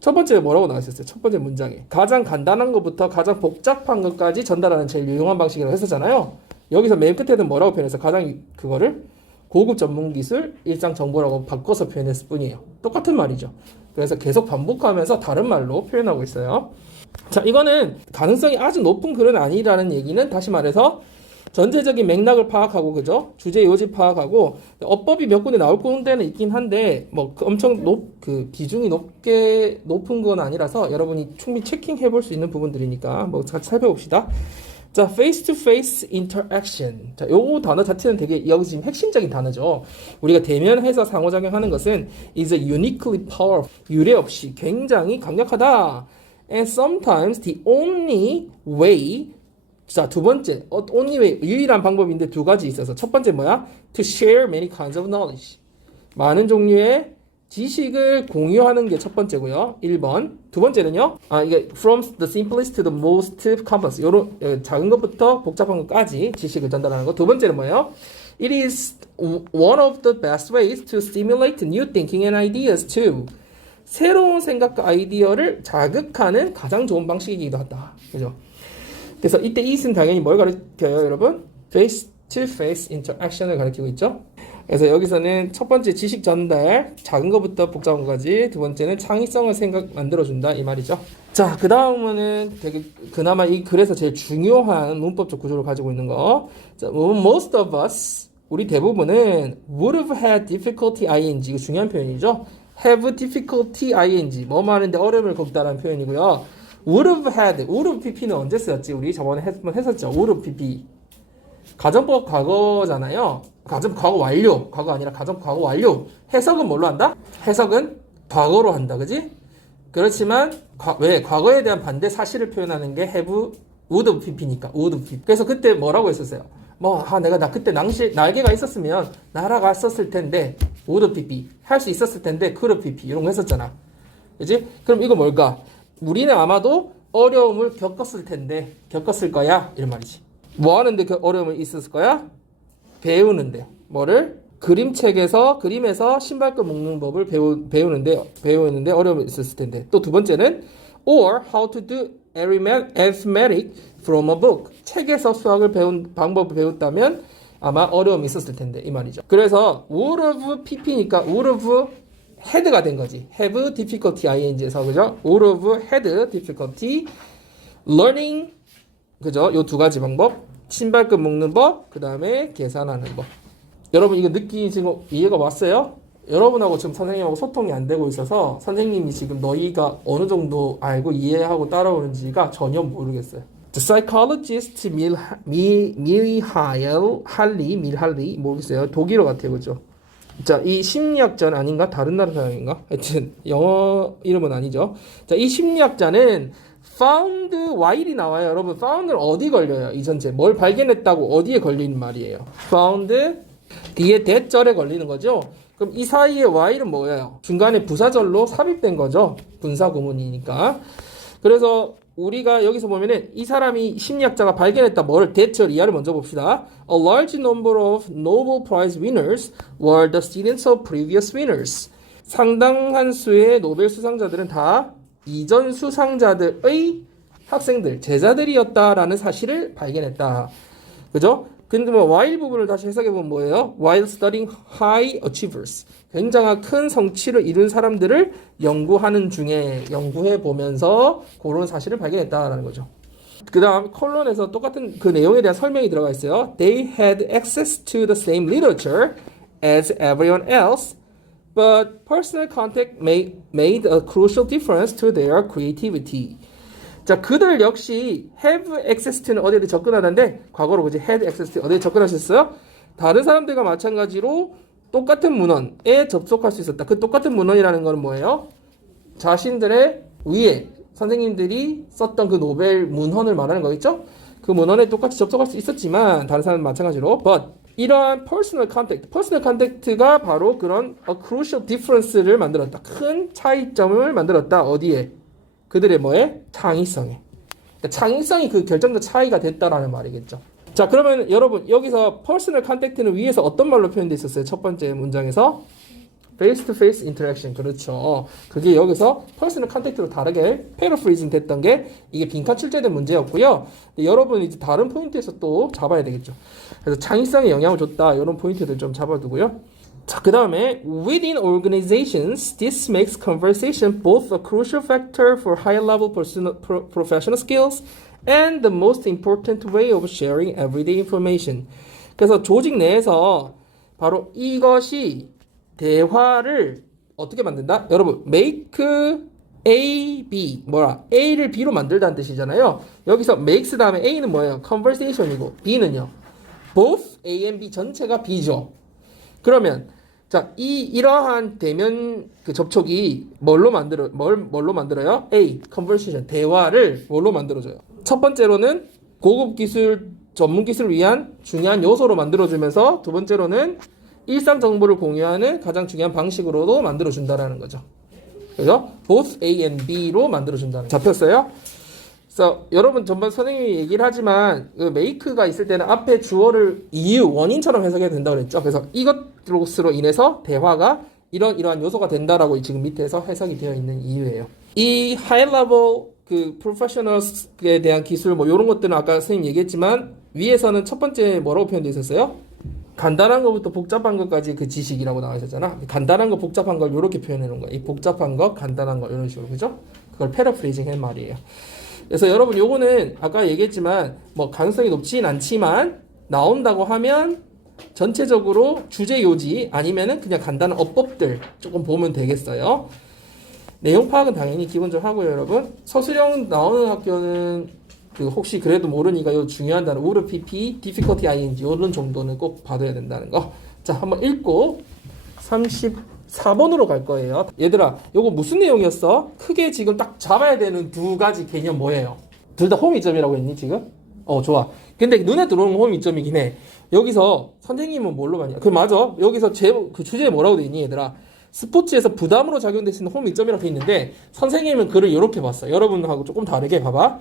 첫 번째 뭐라고 나왔었어요? 첫 번째 문장에. 가장 간단한 것부터 가장 복잡한 것까지 전달하는 제일 유용한 방식이라고 했었잖아요. 여기서 맨 끝에는 뭐라고 표현했어? 가장 그거를 고급 전문 기술, 일상 정보라고 바꿔서 표현했을 뿐이에요. 똑같은 말이죠. 그래서 계속 반복하면서 다른 말로 표현하고 있어요. 자, 이거는 가능성이 아주 높은 글은 아니라는 얘기는 다시 말해서 전체적인 맥락을 파악하고, 그죠? 주제 요지 파악하고, 어법이 몇 군데 나올 데는 있긴 한데, 엄청 비중이 높은 건 아니라서 여러분이 충분히 체킹해 볼 수 있는 부분들이니까, 같이 살펴봅시다. 자, face-to-face interaction. 자, 요 단어 자체는 되게 여기 지금 핵심적인 단어죠. 우리가 대면해서 상호작용하는 것은 is uniquely powerful. 유례 없이 굉장히 강력하다. And sometimes the only way. 자, 두 번째, only way, 유일한 방법인데 두 가지 있어서 첫 번째 뭐야? To share many kinds of knowledge. 많은 종류의 지식을 공유하는 게 첫 번째고요. 1번. 두 번째는요. 이게 from the simplest to the most complex. 요런 작은 것부터 복잡한 것까지 지식을 전달하는 거. 두 번째는 뭐예요? It is one of the best ways to stimulate new thinking and ideas too. 새로운 생각과 아이디어를 자극하는 가장 좋은 방식이기도 하다. 그죠? 그래서 이때 it은 당연히 뭘 가르쳐요, 여러분? face to face interaction을 가르치고 있죠. 그래서 여기서는 첫 번째 지식 전달, 작은 것부터 복잡한 것까지, 두 번째는 창의성을 만들어준다 이 말이죠. 자, 그 다음은 되게 그나마 이 글에서 제일 중요한 문법적 구조를 가지고 있는 거. 자, most of us, 우리 대부분은 would have had difficulty ing, 이거 중요한 표현이죠. have difficulty ing, 뭐 하는데 어려움을 겪다라는 표현이고요. would have pp는 언제 쓰였지? 우리 저번에 한번 했었죠. would have pp. 가정법 과거잖아요. 가정법 과거 완료. 과거 아니라 가정법 과거 완료. 해석은 뭘로 한다? 해석은 과거로 한다. 그지? 그렇지만 왜? 과거에 대한 반대 사실을 표현하는 게 have, would have pp니까. would have pp. 그래서 그때 뭐라고 했었어요? 내가 그때 날개가 있었으면 날아갔었을 텐데 would have pp. 할 수 있었을 텐데 could have pp. 이런 거 했었잖아. 그지? 그럼 이거 뭘까? 우리는 아마도 어려움을 겪었을 거야. 이런 말이지. 뭐 하는데 그 어려움이 있었을 거야? 배우는데. 뭐를? 그림에서 신발끈 묶는 법을 배우는데 어려움이 있었을 텐데. 또 두 번째는 or how to do arithmetic from a book. 책에서 수학을 배운 방법을 배웠다면 아마 어려움이 있었을 텐데 이 말이죠. 그래서 would have pp니까 would have had가 된 거지. have difficulty ing에서 그죠? would have had difficulty learning 그죠? 요 두 가지 방법. 신발끈 묶는 법, 그 다음에 계산하는 법. 여러분 이거 지금 이해가 왔어요? 여러분하고 지금 선생님하고 소통이 안 되고 있어서 선생님이 지금 너희가 어느 정도 알고 이해하고 따라오는지가 전혀 모르겠어요. The psychologist 밀할리 모르겠어요. 독일어 같아요, 그죠? 자, 이 심리학자는 아닌가? 다른 나라 사람인가? 하여튼 영어 이름은 아니죠. 자, 이 심리학자는 found while이 나와요. 여러분, found는 어디 걸려요? 이 전체 뭘 발견했다고 어디에 걸리는 말이에요? found 뒤에 대절에 걸리는 거죠. 그럼 이 사이에 while은 뭐예요? 중간에 부사절로 삽입된 거죠. 분사 구문이니까. 그래서 우리가 여기서 보면은 이 사람이 심리학자가 발견했다 뭐를 대절 이하를 먼저 봅시다. A large number of Nobel Prize winners were the students of previous winners. 상당한 수의 노벨 수상자들은 다 이전 수상자들의 학생들, 제자들이었다라는 사실을 발견했다. 그죠? 근데 뭐 while 부분을 다시 해석해 보면 뭐예요? While studying high achievers. 굉장히 큰 성취를 이룬 사람들을 연구해 보면서 그런 사실을 발견했다라는 거죠. 그 다음 컬론에서 똑같은 그 내용에 대한 설명이 들어가 있어요. They had access to the same literature as everyone else, but personal contact made a crucial difference to their creativity. 자, 그들 역시 have access to는 어디에 접근하는데 과거로 그지 had access to 어디에 접근하셨어요? 다른 사람들과 마찬가지로 똑같은 문헌에 접속할 수 있었다. 그 똑같은 문헌이라는 건 뭐예요? 자신들의 위에 선생님들이 썼던 그 노벨 문헌을 말하는 거겠죠? 그 문헌에 똑같이 접속할 수 있었지만 다른 사람은 마찬가지로 but 이러한 personal contact가 바로 그런 a crucial difference를 만들었다. 큰 차이점을 만들었다. 어디에? 그들의 뭐에? 창의성에. 그러니까 창의성이 그 결정적 차이가 됐다라는 말이겠죠. 자, 그러면 여러분 여기서 personal contact는 위에서 어떤 말로 표현되어 있었어요? 첫 번째 문장에서 face-to-face interaction. 그렇죠. 그게 여기서 personal contact로 다르게 paraphrasing 됐던 게 이게 빈칸 출제된 문제였고요. 여러분 이제 다른 포인트에서 또 잡아야 되겠죠. 그래서 창의성에 영향을 줬다. 이런 포인트들 좀 잡아두고요. 자, 그 다음에 within organizations, this makes conversation both a crucial factor for high-level professional skills and the most important way of sharing everyday information. 그래서 조직 내에서 바로 이것이 대화를 어떻게 만든다? 여러분, make A, B, A를 B로 만들다는 뜻이잖아요. 여기서 makes 다음에 A는 뭐예요? conversation이고 B는요. both A and B 전체가 B죠. 그러면 자, 이러한 대면 그 접촉이 뭘로 만들어요? A, conversation, 대화를 뭘로 만들어줘요? 첫 번째로는 고급 기술, 전문 기술을 위한 중요한 요소로 만들어주면서 두 번째로는 일상 정보를 공유하는 가장 중요한 방식으로도 만들어준다라는 거죠. 그래서 both A and B로 만들어준다는 거죠. 잡혔어요? 그래서 여러분 전반 선생님이 얘기를 하지만 그 make가 있을 때는 앞에 주어를 이유, 원인처럼 해석해야 된다고 그랬죠. 그래서 이것으로 인해서 대화가 이러한 요소가 된다라고 지금 밑에서 해석이 되어 있는 이유예요. 이 high level 그 professionals에 대한 기술 뭐 이런 것들은 아까 선생님 얘기했지만 위에서는 첫 번째 뭐라고 표현되어 있었어요? 간단한 것부터 복잡한 것까지 그 지식이라고 나와 있었잖아. 간단한 거 복잡한 걸 이렇게 표현해 놓은 거야. 이 복잡한 거 간단한 거 이런 식으로 그죠? 그걸 패러프레이징 한 말이에요. 그래서 여러분 요거는 아까 얘기했지만 뭐 가능성이 높진 않지만 나온다고 하면 전체적으로 주제 요지 아니면은 그냥 간단한 어법들 조금 보면 되겠어요. 내용 파악은 당연히 기본적으로 하고요, 여러분. 서술형 나오는 학교는 그 혹시 그래도 모르니까 요 중요한 단어 would pp, difficulty ing 이런 정도는 꼭 받아야 된다는 거. 자, 한번 읽고 34번으로 갈 거예요. 얘들아, 요거 무슨 내용이었어? 크게 지금 딱 잡아야 되는 두 가지 개념 뭐예요? 둘 다 홈이점이라고 했니 지금? 좋아. 근데 눈에 들어오는 홈이점이긴 해. 여기서 선생님은 뭘로 봤냐? 그 맞아. 여기서 그 주제에 뭐라고 돼 있니 얘들아? 스포츠에서 부담으로 작용될 수 있는 홈이점이라고 돼 있는데 선생님은 글을 이렇게 봤어. 여러분하고 조금 다르게 봐봐.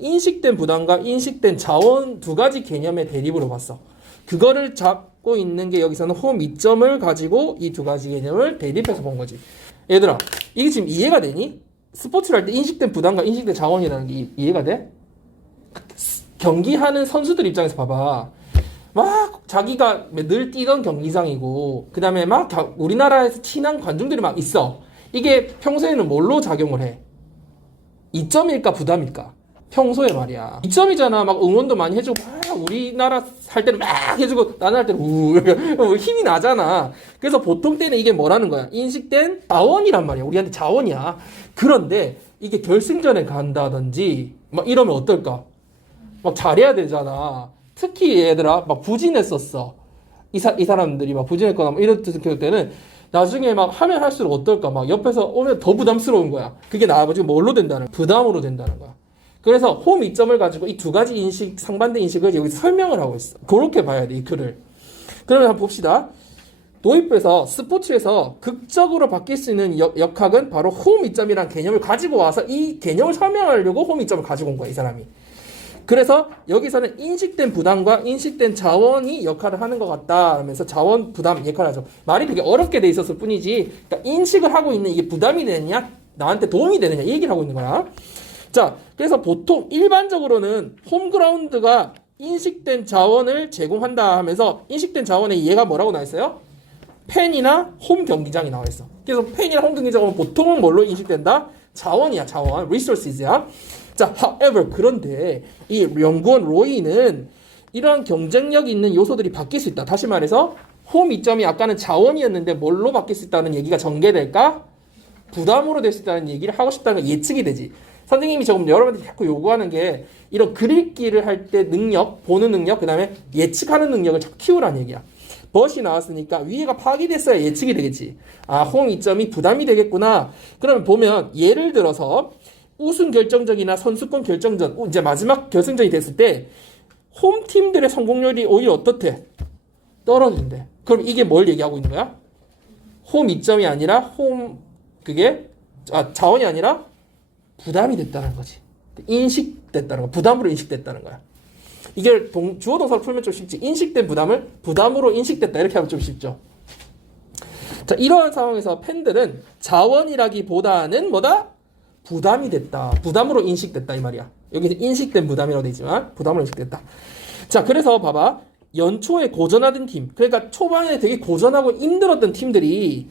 인식된 부담과 인식된 자원 두 가지 개념의 대립으로 봤어. 그거를 잡고 있는 게 여기서는 홈 이점을 가지고 이 두 가지 개념을 대립해서 본 거지. 얘들아, 이게 지금 이해가 되니? 스포츠를 할 때 인식된 부담과 인식된 자원이라는 게 이해가 돼? 경기하는 선수들 입장에서 봐봐. 막 자기가 늘 뛰던 경기장이고, 그 다음에 막 우리나라에서 친한 관중들이 막 있어. 이게 평소에는 뭘로 작용을 해? 이점일까 부담일까? 평소에 말이야. 이점이잖아. 막 응원도 많이 해주고, 우리나라 할 때는 막 해주고, 나는 할 때는 힘이 나잖아. 그래서 보통 때는 이게 뭐라는 거야? 인식된 자원이란 말이야. 우리한테 자원이야. 그런데 이게 결승전에 간다든지, 막 이러면 어떨까? 막 잘해야 되잖아. 특히 얘들아, 막 부진했었어. 이 사람들이 막 부진했거나, 뭐 이럴 때는, 나중에 막 하면 할수록 어떨까? 막 옆에서 오면 더 부담스러운 거야. 그게 나아가지고 뭘로 된다는 거야? 부담으로 된다는 거야. 그래서 홈 이점을 가지고 이 두 가지 인식, 상반된 인식을 여기서 설명을 하고 있어. 그렇게 봐야 돼, 이 글을. 그러면 한번 봅시다. 도입부에서 스포츠에서 극적으로 바뀔 수 있는 역학은 바로 홈 이점이라는 개념을 가지고 와서 이 개념을 설명하려고 홈 이점을 가지고 온 거야, 이 사람이. 그래서 여기서는 인식된 부담과 인식된 자원이 역할을 하는 것 같다 하면서 자원, 부담 역할을 하죠. 말이 되게 어렵게 돼 있었을 뿐이지, 그러니까 인식을 하고 있는 이게 부담이 되느냐, 나한테 도움이 되느냐 이 얘기를 하고 있는 거야. 자, 그래서 보통 일반적으로는 홈그라운드가 인식된 자원을 제공한다 하면서 인식된 자원에 얘가 뭐라고 나와 있어요? 팬이나 홈 경기장이 나와 있어. 그래서 팬이나 홈 경기장은 보통은 뭘로 인식된다? 자원이야, 자원. resources야. 자, however, 그런데 이 연구원 로이는 이런 경쟁력 있는 요소들이 바뀔 수 있다. 다시 말해서 홈 이점이 아까는 자원이었는데 뭘로 바뀔 수 있다는 얘기가 전개될까? 부담으로 될 수 있다는 얘기를 하고 싶다는 건 예측이 되지. 선생님이 조금 여러분들이 자꾸 요구하는 게 이런 글읽기를 할 때 능력, 보는 능력, 그 다음에 예측하는 능력을 자꾸 키우라는 얘기야. 벗이 나왔으니까 위에가 파기됐어야 예측이 되겠지. 아, 홈 이점이 부담이 되겠구나. 그러면 보면 예를 들어서 우승 결정전이나 선수권 결정전, 이제 마지막 결승전이 됐을 때 홈팀들의 성공률이 오히려 어떻대? 떨어진대. 그럼 이게 뭘 얘기하고 있는 거야? 홈 이점이 아니라 자원이 아니라 부담이 됐다는 거지. 인식됐다는 거. 부담으로 인식됐다는 거야. 이게 주어 동사로 풀면 좀 쉽지. 인식된 부담을 부담으로 인식됐다 이렇게 하면 좀 쉽죠. 자, 이러한 상황에서 팬들은 자원이라기보다는 뭐다? 부담이 됐다. 부담으로 인식됐다 이 말이야. 여기서 인식된 부담이라고 되어 있지만 부담으로 인식됐다. 자, 그래서 봐봐. 연초에 고전하던 팀, 그러니까 초반에 되게 고전하고 힘들었던 팀들이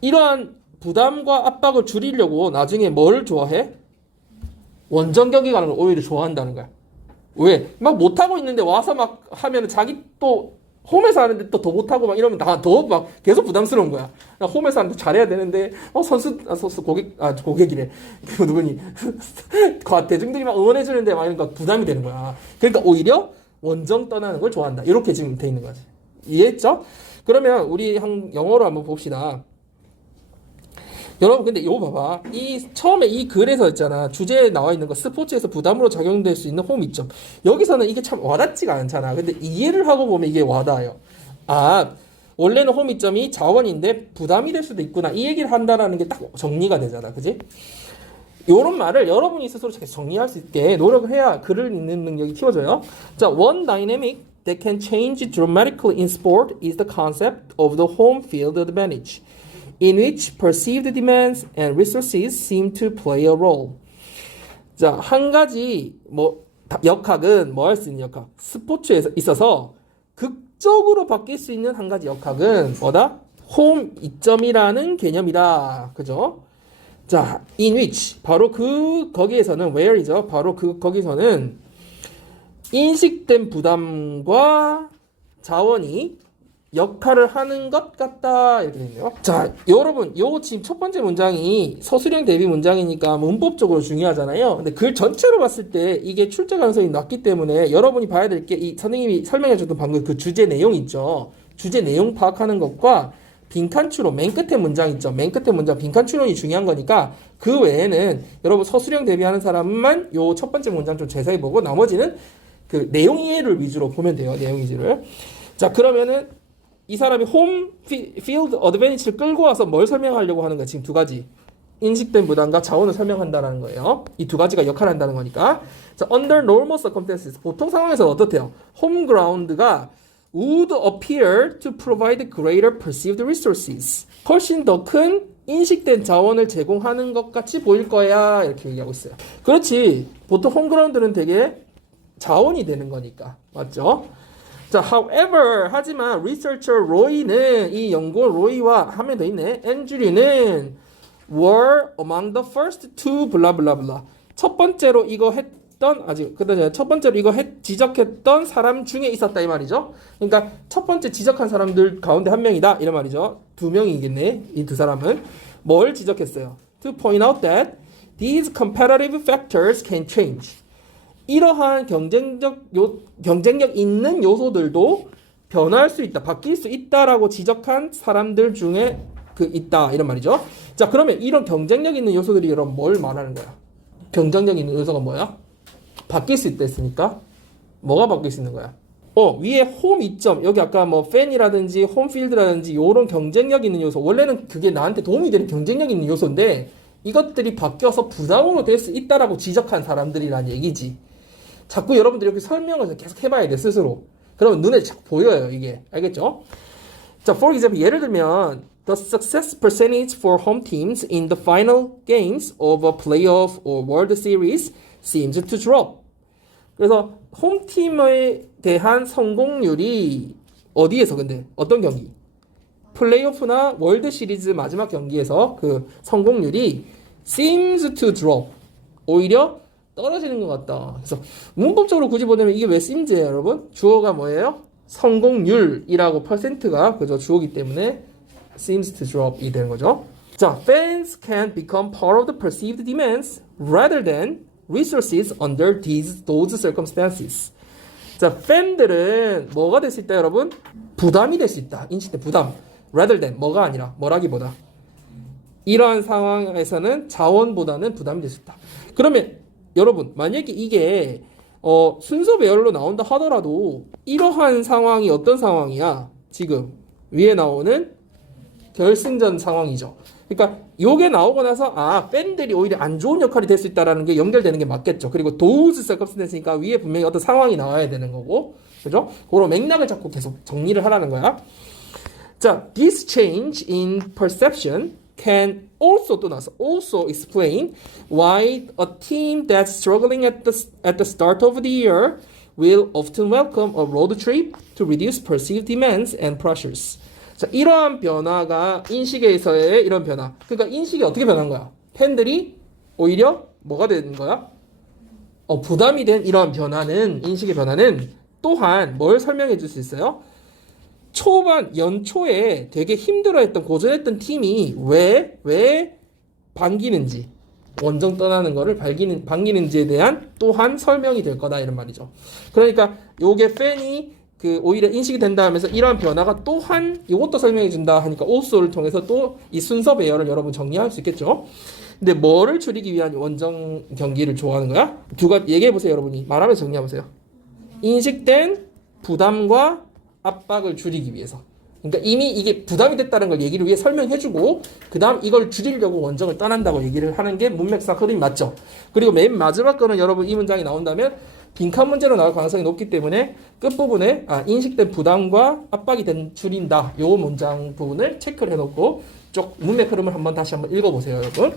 이러한 부담과 압박을 줄이려고 나중에 뭘 좋아해? 원정 경기 가는 걸 오히려 좋아한다는 거야. 왜? 막 못하고 있는데 와서 막 하면 자기 또 홈에서 하는데 또 더 못하고 막 이러면 더 막 계속 부담스러운 거야. 홈에서 하는데 잘해야 되는데, 고객이래. 그 누구니? 대중들이 막 응원해주는데 막 이러니까 부담이 되는 거야. 그러니까 오히려 원정 떠나는 걸 좋아한다. 이렇게 지금 돼 있는 거지. 이해했죠? 그러면 우리 영어로 한번 봅시다. 여러분, 근데 이거 봐봐. 처음에 이 글에서 있잖아. 주제에 나와 있는 거, 스포츠에서 부담으로 작용될 수 있는 홈 이점. 여기서는 이게 참 와닿지가 않잖아. 근데 이해를 하고 보면 이게 와닿아요. 아, 원래는 홈 이점이 자원인데 부담이 될 수도 있구나. 이 얘기를 한다라는 게 딱 정리가 되잖아. 그지? 요런 말을 여러분이 스스로 정리할 수 있게 노력을 해야 글을 읽는 능력이 키워져요. 자, one dynamic that can change dramatically in sport is the concept of the home field advantage, in which perceived demands and resources seem to play a role. 자, 한 가지 역학은 뭐 할 수 있는 역학? 스포츠에 있어서 극적으로 바뀔 수 있는 한 가지 역학은 뭐다? 홈 이점이라는 개념이다. 그죠? 자, in which 바로 거기에서는 where이죠. 바로 거기서는 인식된 부담과 자원이 역할을 하는 것 같다 이렇게 되네요. 자, 여러분, 요 지금 첫 번째 문장이 서술형 대비 문장이니까 문법적으로 중요하잖아요. 근데 글 전체로 봤을 때 이게 출제 가능성이 낮기 때문에 여러분이 봐야 될 게 이 선생님이 설명해줬던 방금 그 주제 내용 있죠. 주제 내용 파악하는 것과 빈칸 추론, 맨 끝에 문장 있죠. 맨 끝에 문장 빈칸 추론이 중요한 거니까 그 외에는 여러분 서술형 대비하는 사람만 요 첫 번째 문장 좀 자세히 보고 나머지는 그 내용 이해를 위주로 보면 돼요. 내용 위주를. 자, 그러면은 이 사람이 홈 필드 어드밴티지를 끌고 와서 뭘 설명하려고 하는 거야? 지금 두 가지. 인식된 부담과 자원을 설명한다는 거예요. 이 두 가지가 역할을 한다는 거니까. 자, under normal circumstances. 보통 상황에서 어떻대요? home ground가 would appear to provide greater perceived resources. 훨씬 더 큰 인식된 자원을 제공하는 것 같이 보일 거야. 이렇게 얘기하고 있어요. 그렇지. 보통 홈그라운드는 되게 자원이 되는 거니까. 맞죠? 자, however, 하지만 researcher 로이는 이 연구원 로이와 한 명 더 있네. 앤드류는 were among the first to blah blah blah. 첫 번째로 이거 했던 첫 번째로 이거 지적했던 사람 중에 있었다 이 말이죠. 그러니까 첫 번째 지적한 사람들 가운데 한 명이다 이런 말이죠. 두 명이겠네. 이 두 사람은 뭘 지적했어요? To point out that these competitive factors can change. 이러한 경쟁력 있는 요소들도 변할 수 있다, 바뀔 수 있다라고 지적한 사람들 중에 있다 이런 말이죠. 자, 그러면 이런 경쟁력 있는 요소들이 여러분 뭘 말하는 거야? 경쟁력 있는 요소가 뭐야? 바뀔 수 있다 했으니까 뭐가 바뀔 수 있는 거야? 위에 홈 이점 여기 아까 뭐 팬이라든지 홈필드라든지 이런 경쟁력 있는 요소 원래는 그게 나한테 도움이 되는 경쟁력 있는 요소인데 이것들이 바뀌어서 부담으로 될 수 있다라고 지적한 사람들이란 얘기지. 자꾸 여러분들이 이렇게 설명을 계속 해봐야 돼 스스로. 그러면 눈에 자꾸 보여요 이게. 알겠죠? 자, for example 예를 들면 the success percentage for home teams in the final games of a playoff or World Series seems to drop. 그래서 홈팀에 대한 성공률이 어디에서 근데 어떤 경기? 플레이오프나 월드 시리즈 마지막 경기에서 그 성공률이 seems to drop. 오히려 떨어지는 것 같다. 그래서 문법적으로 굳이 보자면 이게 왜 seems예요, 여러분? 주어가 뭐예요? 성공률이라고 퍼센트가 그죠 주어기 때문에 seems to drop이 되는 거죠. 자, fans can become part of the perceived demands rather than resources under those circumstances. 자, 팬들은 뭐가 될 수 있다, 여러분? 부담이 될 수 있다. 인식된 부담. rather than 뭐가 아니라 뭐라기보다. 이러한 상황에서는 자원보다는 부담이 될 수 있다. 그러면 여러분 만약에 이게 순서 배열로 나온다 하더라도 이러한 상황이 어떤 상황이야? 지금 위에 나오는 결승전 상황이죠. 그러니까 요게 나오고 나서 팬들이 오히려 안 좋은 역할이 될 수 있다라는 게 연결되는 게 맞겠죠. 그리고 those circumstances니까 위에 분명히 어떤 상황이 나와야 되는 거고, 그죠? 그런 맥락을 자꾸 계속 정리를 하라는 거야. 자, this change in perception can also 또 나서 also explain why a team that's struggling at the start of the year will often welcome a road trip to reduce perceived demands and pressures. 자, 이러한 변화가 인식에서의 이런 변화. 그러니까 인식이 어떻게 변한 거야? 팬들이 오히려 뭐가 되는 거야? 부담이 된 이러한 변화는 인식의 변화는 또한 뭘 설명해 줄 수 있어요? 연초에 되게 힘들어했던 고전했던 팀이 왜 반기는지 원정 떠나는 거를 반기는지에 대한 또한 설명이 될 거다 이런 말이죠. 그러니까 요게 팬이 오히려 인식이 된다 하면서 이러한 변화가 또한 이것도 설명해 준다 하니까 also를 통해서 또 이 순서 배열을 여러분 정리할 수 있겠죠. 근데 뭐를 줄이기 위한 원정 경기를 좋아하는 거야? 얘기해 보세요, 여러분이. 말하면서 정리해 보세요. 인식된 부담과 압박을 줄이기 위해서. 그러니까 이미 이게 부담이 됐다는 걸 얘기를 위해 설명해주고 그 다음 이걸 줄이려고 원정을 떠난다고 얘기를 하는 게 문맥상 흐름이 맞죠. 그리고 맨 마지막 거는 여러분 이 문장이 나온다면 빈칸 문제로 나올 가능성이 높기 때문에 끝부분에 인식된 부담과 압박이 줄인다 요 문장 부분을 체크를 해놓고 쪽 문맥 흐름을 다시 한번 읽어보세요, 여러분.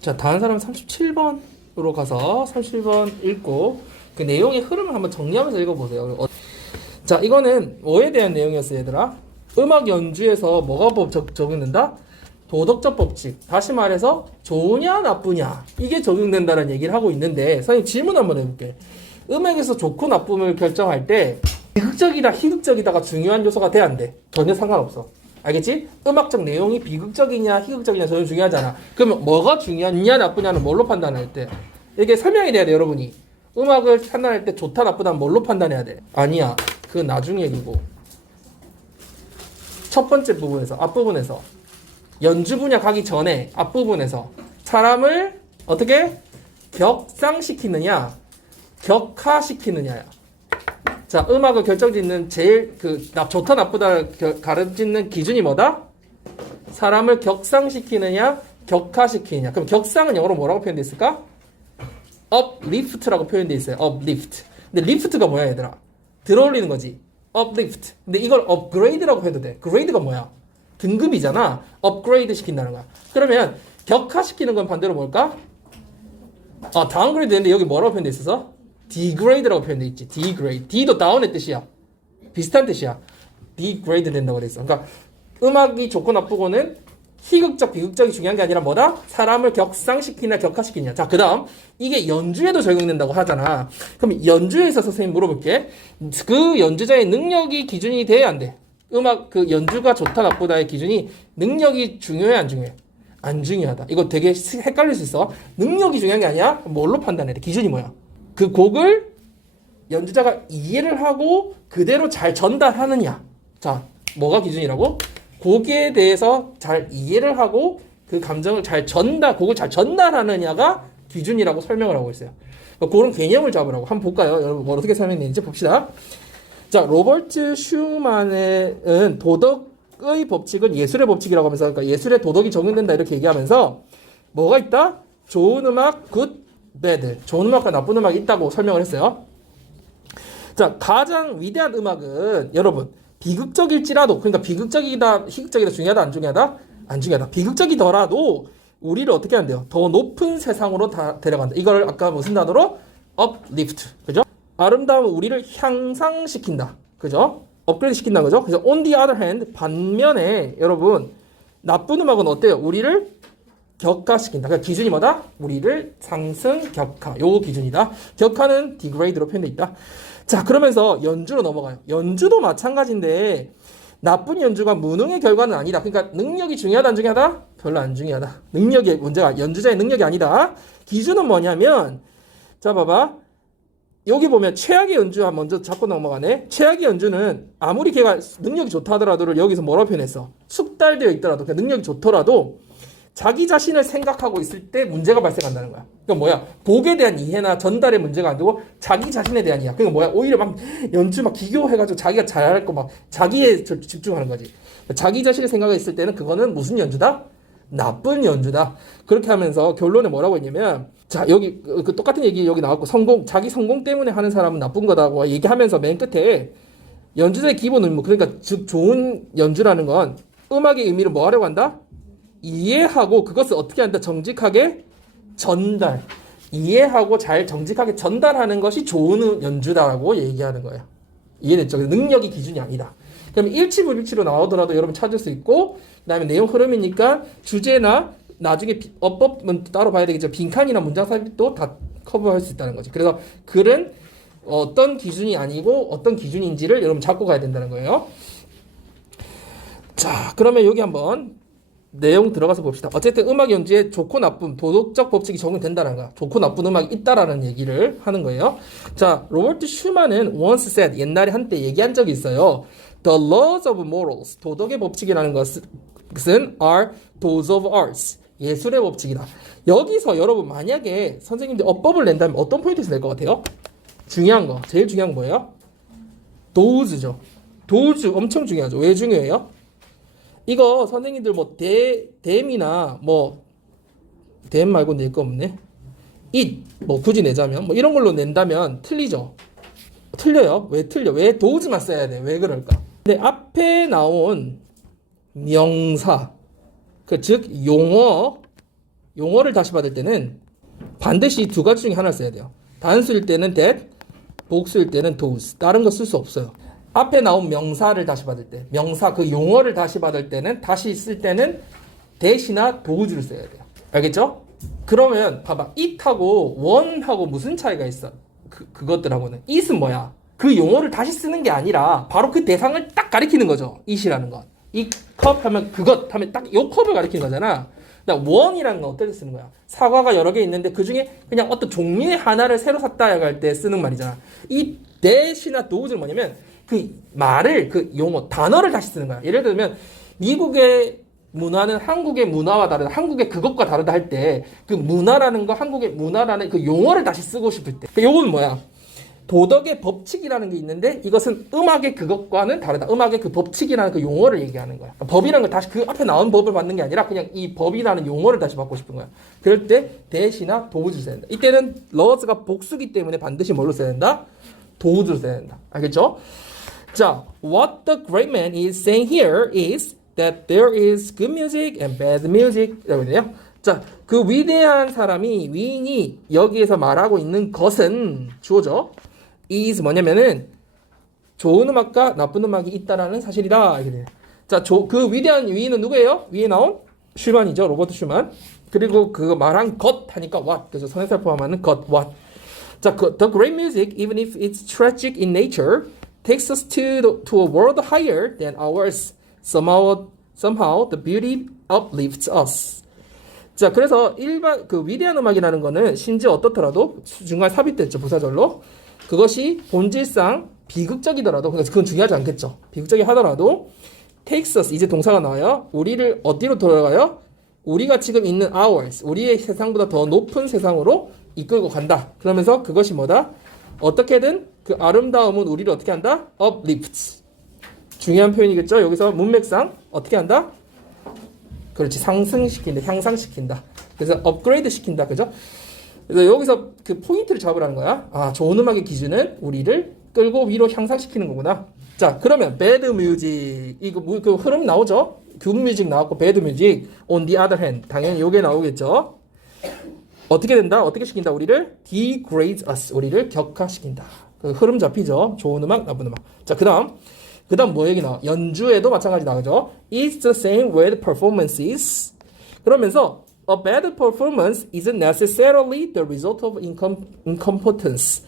자, 다른 사람 37번으로 가서 37번 읽고 그 내용의 흐름을 한번 정리하면서 읽어보세요. 자, 이거는 뭐에 대한 내용이었어요, 얘들아? 음악 연주에서 뭐가 적용된다? 도덕적 법칙. 다시 말해서 좋으냐 나쁘냐 이게 적용된다는 얘기를 하고 있는데 선생님 질문 한번 해볼게. 음악에서 좋고 나쁨을 결정할 때 비극적이다 희극적이다가 중요한 요소가 돼야 안 돼? 전혀 상관없어. 알겠지? 음악적 내용이 비극적이냐 희극적이냐 전혀 중요하잖아. 그러면 뭐가 중요하냐 나쁘냐는 뭘로 판단할 때? 이게 설명이 돼야 돼, 여러분이. 음악을 판단할 때 좋다 나쁘다는 뭘로 판단해야 돼? 아니야, 그 나중 얘기고 첫 번째 부분에서 앞부분에서 연주 분야 가기 전에 앞부분에서 사람을 어떻게 격상시키느냐 격하시키느냐야. 자, 음악을 결정짓는 제일 좋다 나쁘다를 가르치는 기준이 뭐다? 사람을 격상시키느냐 격하시키냐. 그럼 격상은 영어로 뭐라고 표현되어 있을까? uplift라고 표현되어 있어요. uplift. 근데 lift가 뭐야 얘들아? 들어올리는 거지. uplift. 근데 이걸 upgrade라고 해도 돼. grade가 뭐야? 등급이잖아. upgrade 시킨다는 거야. 그러면 격하시키는 건 반대로 뭘까? downgrade 되는데 여기 뭐라고 표현되어 있어서? degrade라고 표현되어 있지. degrade. D도 다운의 뜻이야. 비슷한 뜻이야. degrade 된다고 그랬어. 그러니까 음악이 좋고 나쁘고는 희극적, 비극적이 중요한 게 아니라 뭐다? 사람을 격상시키냐, 격하시키냐. 자, 그 다음. 이게 연주에도 적용된다고 하잖아. 그럼 연주에 있어서 선생님 물어볼게. 그 연주자의 능력이 기준이 돼야 안 돼? 음악, 그 연주가 좋다, 나쁘다의 기준이 능력이 중요해, 안 중요해? 안 중요하다. 이거 되게 헷갈릴 수 있어. 능력이 중요한 게 아니야? 뭘로 판단해야 돼? 기준이 뭐야? 그 곡을 연주자가 이해를 하고 그대로 잘 전달하느냐. 자, 뭐가 기준이라고? 곡에 대해서 잘 이해를 하고 그 감정을 곡을 잘 전달하느냐가 기준이라고 설명을 하고 있어요. 그런 개념을 잡으라고 한번 볼까요? 여러분 뭐 어떻게 설명되는지 봅시다. 자, 로버트 슈만은 도덕의 법칙은 예술의 법칙이라고 하면서, 그러니까 예술의 도덕이 적용된다 이렇게 얘기하면서 뭐가 있다? 좋은 음악, 굿, 배드. 좋은 음악과 나쁜 음악이 있다고 설명을 했어요. 자, 가장 위대한 음악은 여러분 비극적일지라도, 그러니까 비극적이다, 희극적이다, 중요하다, 안 중요하다? 안 중요하다. 비극적이더라도 우리를 어떻게 한대요? 더 높은 세상으로 다 데려간다. 이걸 아까 무슨 단어로? uplift. 그죠? 아름다움은 우리를 향상시킨다. 그죠? 업그레이드 시킨다. 그죠? 그래서 on the other hand, 반면에 여러분 나쁜 음악은 어때요? 우리를 격하시킨다. 그러니까 기준이 뭐다? 우리를 상승, 격하. 요 기준이다. 격하는 degrade로 표현되어 있다. 자, 그러면서 연주로 넘어가요. 연주도 마찬가지인데 나쁜 연주가 무능의 결과는 아니다. 그러니까 능력이 중요하다, 안 중요하다? 별로 안 중요하다. 능력의 문제가 연주자의 능력이 아니다. 기준은 뭐냐면 자, 봐봐. 여기 보면 최악의 연주 먼저 잡고 넘어가네. 최악의 연주는 아무리 걔가 능력이 좋다 하더라도 여기서 뭐라고 표현했어? 숙달되어 있더라도, 그러니까 능력이 좋더라도 자기 자신을 생각하고 있을 때 문제가 발생한다는 거야. 그러니까 뭐야? 곡에 대한 이해나 전달의 문제가 안 되고 자기 자신에 대한 이해. 그러니까 뭐야? 오히려 막 연주 막 기교해가지고 자기가 잘할 거 막 자기에 집중하는 거지. 자기 자신의 생각이 있을 때는 그거는 무슨 연주다? 나쁜 연주다. 그렇게 하면서 결론에 뭐라고 했냐면, 자, 여기 그 똑같은 얘기 여기 나왔고, 자기 성공 때문에 하는 사람은 나쁜 거다고 얘기하면서 맨 끝에 연주자의 기본 의무, 그러니까 즉 좋은 연주라는 건 음악의 의미를 뭐 하려고 한다? 이해하고 그것을 어떻게 한다? 정직하게 전달. 이해하고 잘 정직하게 전달하는 것이 좋은 연주다라고 얘기하는 거예요. 이해됐죠? 능력이 기준이 아니다. 그럼 일치불일치로 나오더라도 여러분 찾을 수 있고, 그 다음에 내용 흐름이니까 주제나 나중에 어법은 따로 봐야 되겠죠. 빈칸이나 문장 삽입도 다 커버할 수 있다는 거지. 그래서 글은 어떤 기준이 아니고 어떤 기준인지를 여러분 잡고 가야 된다는 거예요. 자, 그러면 여기 한번 내용 들어가서 봅시다. 어쨌든 음악 연주에 좋고 나쁨, 도덕적 법칙이 적용된다는 거야. 좋고 나쁜 음악이 있다라는 얘기를 하는 거예요. 자, 로버트 슈만은 once said, 옛날에 한때 얘기한 적이 있어요. The laws of morals, 도덕의 법칙이라는 것은 are those of arts, 예술의 법칙이다. 여기서 여러분 만약에 선생님들 어법을 낸다면 어떤 포인트에서 낼 것 같아요? 중요한 거, 제일 중요한 거 뭐예요? 도우즈죠. 도우즈 엄청 중요하죠. 왜 중요해요? 이거 선생님들 뭐 댐이나 뭐 댐 말고 낼 거 없네. 뭐 굳이 내자면 뭐 이런 걸로 낸다면 틀리죠. 틀려요. 왜 틀려? 왜 도우즈만 써야 돼? 왜 그럴까? 근데 앞에 나온 명사, 즉 용어를 다시 받을 때는 반드시 두 가지 중에 하나를 써야 돼요. 단수일 때는 that, 복수일 때는 those. 다른 거 쓸 수 없어요. 앞에 나온 명사를 다시 받을 때, 명사 그 용어를 다시 받을 때는, 다시 쓸 때는 that이나 those를 써야 돼요. 알겠죠? 그러면 봐봐, it하고 one하고 무슨 차이가 있어? 그것들하고는. it은 뭐야? 그 용어를 다시 쓰는 게 아니라 바로 그 대상을 딱 가리키는 거죠. it이라는 건. 이 컵 하면 그것 하면 딱 요 컵을 가리키는 거잖아. 그러니까 one이라는 건 어떻게 쓰는 거야? 사과가 여러 개 있는데 그 중에 그냥 어떤 종류의 하나를 새로 샀다 할 때 쓰는 말이잖아. 이 that이나 those는 뭐냐면 그 말을, 그 용어, 단어를 다시 쓰는 거야. 예를 들면 미국의 문화는 한국의 문화와 다르다, 한국의 그것과 다르다 할 때 그 문화라는 거, 한국의 문화라는 그 용어를 다시 쓰고 싶을 때, 요건 뭐야? 도덕의 법칙이라는 게 있는데 이것은 음악의 그것과는 다르다. 음악의 그 법칙이라는 그 용어를 얘기하는 거야. 법이라는 걸 다시 그 앞에 나온 법을 받는 게 아니라 그냥 이 법이라는 용어를 다시 받고 싶은 거야. 그럴 때 대시나 도우즈를 써야 된다. 이때는 laws가 복수기 때문에 반드시 뭘로 써야 된다? 도우즈를 써야 된다. 알겠죠? 자, what the great man is saying here is that there is good music and bad music. 라고 있네요. 자, 그 위대한 사람이, 위인이 여기에서 말하고 있는 것은 주어져. is 뭐냐면은 좋은 음악과 나쁜 음악이 있다라는 사실이다. 이렇게 돼요. 자, 그 위대한 위인은 누구예요? 위에 나온 슈만이죠. 로버트 슈만. 그리고 그거 말한 것 하니까 what. 그래서 선행사 포함하는 것, what. 자, the great music, even if it's tragic in nature, takes us to a world higher than ours. Somehow the beauty uplifts us. 자, 그래서 일반 그 위대한 음악이라는 거는 심지어 어떻더라도 중간 삽입됐죠, 부사절로. 그것이 본질상 비극적이더라도, 그러니까 그건 중요하지 않겠죠. 비극적이 하더라도 takes us, 이제 동사가 나와요. 우리를 어디로 돌아가요? 우리가 지금 있는 ours, 우리의 세상보다 더 높은 세상으로 이끌고 간다. 그러면서 그것이 뭐다? 어떻게든 그 아름다움은 우리를 어떻게 한다? uplifts. 중요한 표현이겠죠. 여기서 문맥상 어떻게 한다? 그렇지, 상승시킨다, 향상시킨다. 그래서 업그레이드 시킨다, 그죠? 그래서 여기서 그 포인트를 잡으라는 거야. 아, 좋은 음악의 기준은 우리를 끌고 위로 향상시키는 거구나. 자, 그러면 bad music, 이거 그 흐름 나오죠? good music 나왔고 bad music. On the other hand, 당연히 요게 나오겠죠. 어떻게 된다? 어떻게 시킨다? 우리를 degrades us, 우리를 격하시킨다. 그 흐름 잡히죠? 좋은 음악, 나쁜 음악. 자, 그다음 뭐 얘기 나와? 연주에도 마찬가지 나오죠. It's the same with performances. 그러면서 a bad performance isn't necessarily the result of incompetence.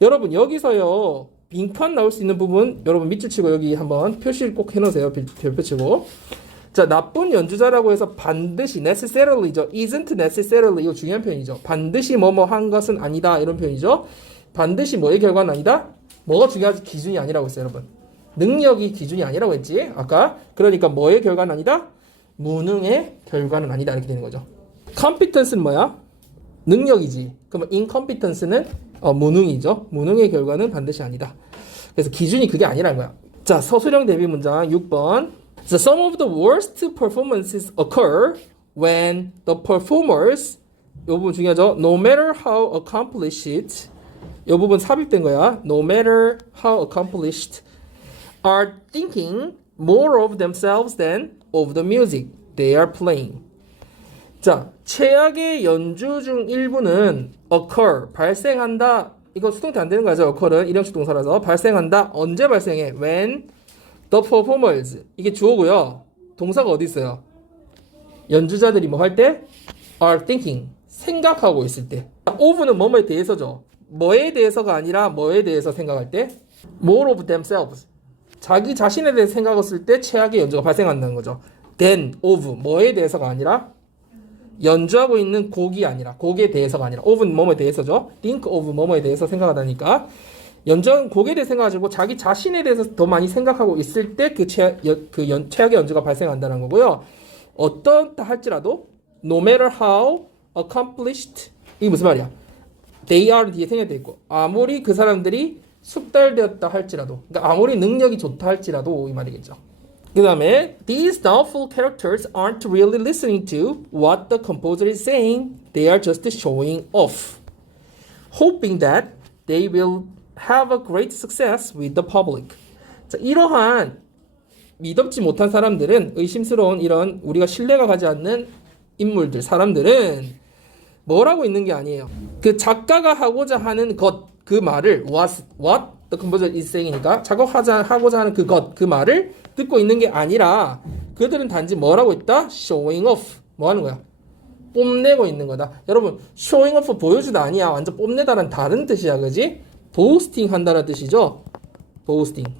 여러분 여기서요 빈칸 나올 수 있는 부분 여러분 밑줄 치고 여기 한번 표시를 꼭 해놓으세요. 별표 치고. 자, 나쁜 연주자라고 해서 반드시 necessarily죠. isn't necessarily 이거 중요한 표현이죠. 반드시 뭐뭐 한 것은 아니다 이런 표현이죠. 반드시 뭐의 결과는 아니다. 뭐가 중요하지? 기준이 아니라고 했어요, 여러분. 능력이 기준이 아니라고 했지 아까. 그러니까 뭐의 결과는 아니다? 무능의 결과는 아니다 이렇게 되는 거죠. competence는 뭐야? 능력이지. 그러면 incompetence는 무능이죠. 무능의 결과는 반드시 아니다. 그래서 기준이 그게 아니라는 거야. 자, 서술형 대비 문장 6번. So some of the worst performances occur when the performers, 이 부분 중요하죠. No matter how accomplished, 이 부분 삽입된 거야. No matter how accomplished, are thinking more of themselves than of the music they are playing. 자, 최악의 연주 중 일부는 occur, 발생한다. 이거 수동태 안 되는 거죠. occur은 일형식 동사라서 발생한다. 언제 발생해? When the performers, 이게 주어고요. 동사가 어디 있어요? 연주자들이 뭐 할 때? are thinking, 생각하고 있을 때. of는 뭐뭐에 대해서죠. 뭐에 대해서가 아니라 뭐에 대해서 생각할 때? more of themselves. 자기 자신에 대해서 생각했을 때 최악의 연주가 발생한다는 거죠. then of, 뭐에 대해서가 아니라 연주하고 있는 곡이 아니라 곡에 대해서가 아니라 of는 뭐뭐에 대해서죠. think of 뭐뭐에 대해서 생각하다니까 연주한 곡에 대해 생각하지 말고 자기 자신에 대해서 더 많이 생각하고 있을 때 그 최악의 연주가 발생한다는 거고요. 어떻다 할지라도 no matter how accomplished, 이게 무슨 말이야? they are 뒤에 생략돼 있고 아무리 그 사람들이 숙달되었다 할지라도, 그러니까 아무리 능력이 좋다 할지라도 이 말이겠죠. 그 다음에 these doubtful characters aren't really listening to what the composer is saying. They are just showing off, hoping that they will have a great success with the public. 자, 이러한 믿음지 못한 사람들은, 의심스러운 이런 우리가 신뢰가 가지 않는 인물들, 사람들은 뭐라고 있는 게 아니에요. 그 작가가 하고자 하는 것, 그 말을 what the composer is saying이니까 하고자 하는 그 말을 듣고 있는 게 아니라 그들은 단지 뭐라고 있다? showing off. 뭐 하는 거야? 뽐내고 있는 거다. 여러분, showing off 보여주다 아니야. 완전 뽐내다는 다른 뜻이야. 그지? boasting 한다는 뜻이죠. boasting.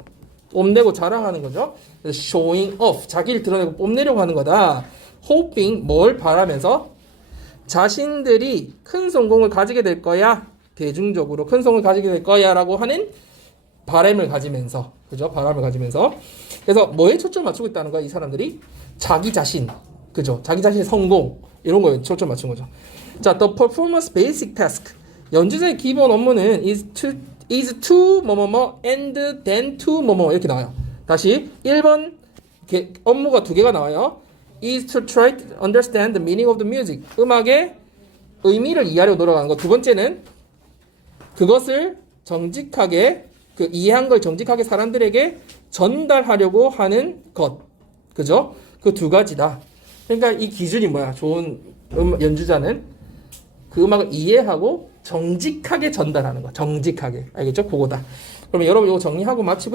뽐내고 자랑하는 거죠. showing off. 자기를 드러내고 뽐내려고 하는 거다. hoping, 뭘 바라면서? 자신들이 큰 성공을 가지게 될 거야. 대중적으로 큰 성공을 가지게 될 거야 라고 하는 바람을 가지면서, 그죠? 바람을 가지면서. 그래서 뭐에 초점 맞추고 있다는 거야, 이 사람들이? 자기 자신, 그죠? 자기 자신의 성공, 이런 거에 초점 맞춘 거죠. 자, the performance basic task. 연주자의 기본 업무는 is is to 뭐뭐뭐 and then to 뭐뭐 이렇게 나와요. 다시 1번 업무가 두 개가 나와요. is to try to understand the meaning of the music. 음악의 의미를 이해하려고 노력하는 거. 두 번째는 그것을 정직하게 그 이해한 걸 정직하게 사람들에게 전달하려고 하는 것. 그죠? 그 두 가지다. 그러니까 이 기준이 뭐야? 좋은 연주자는 그 음악을 이해하고 정직하게 전달하는 거. 정직하게. 알겠죠? 그거다. 그러면 여러분 이거 정리하고 마치고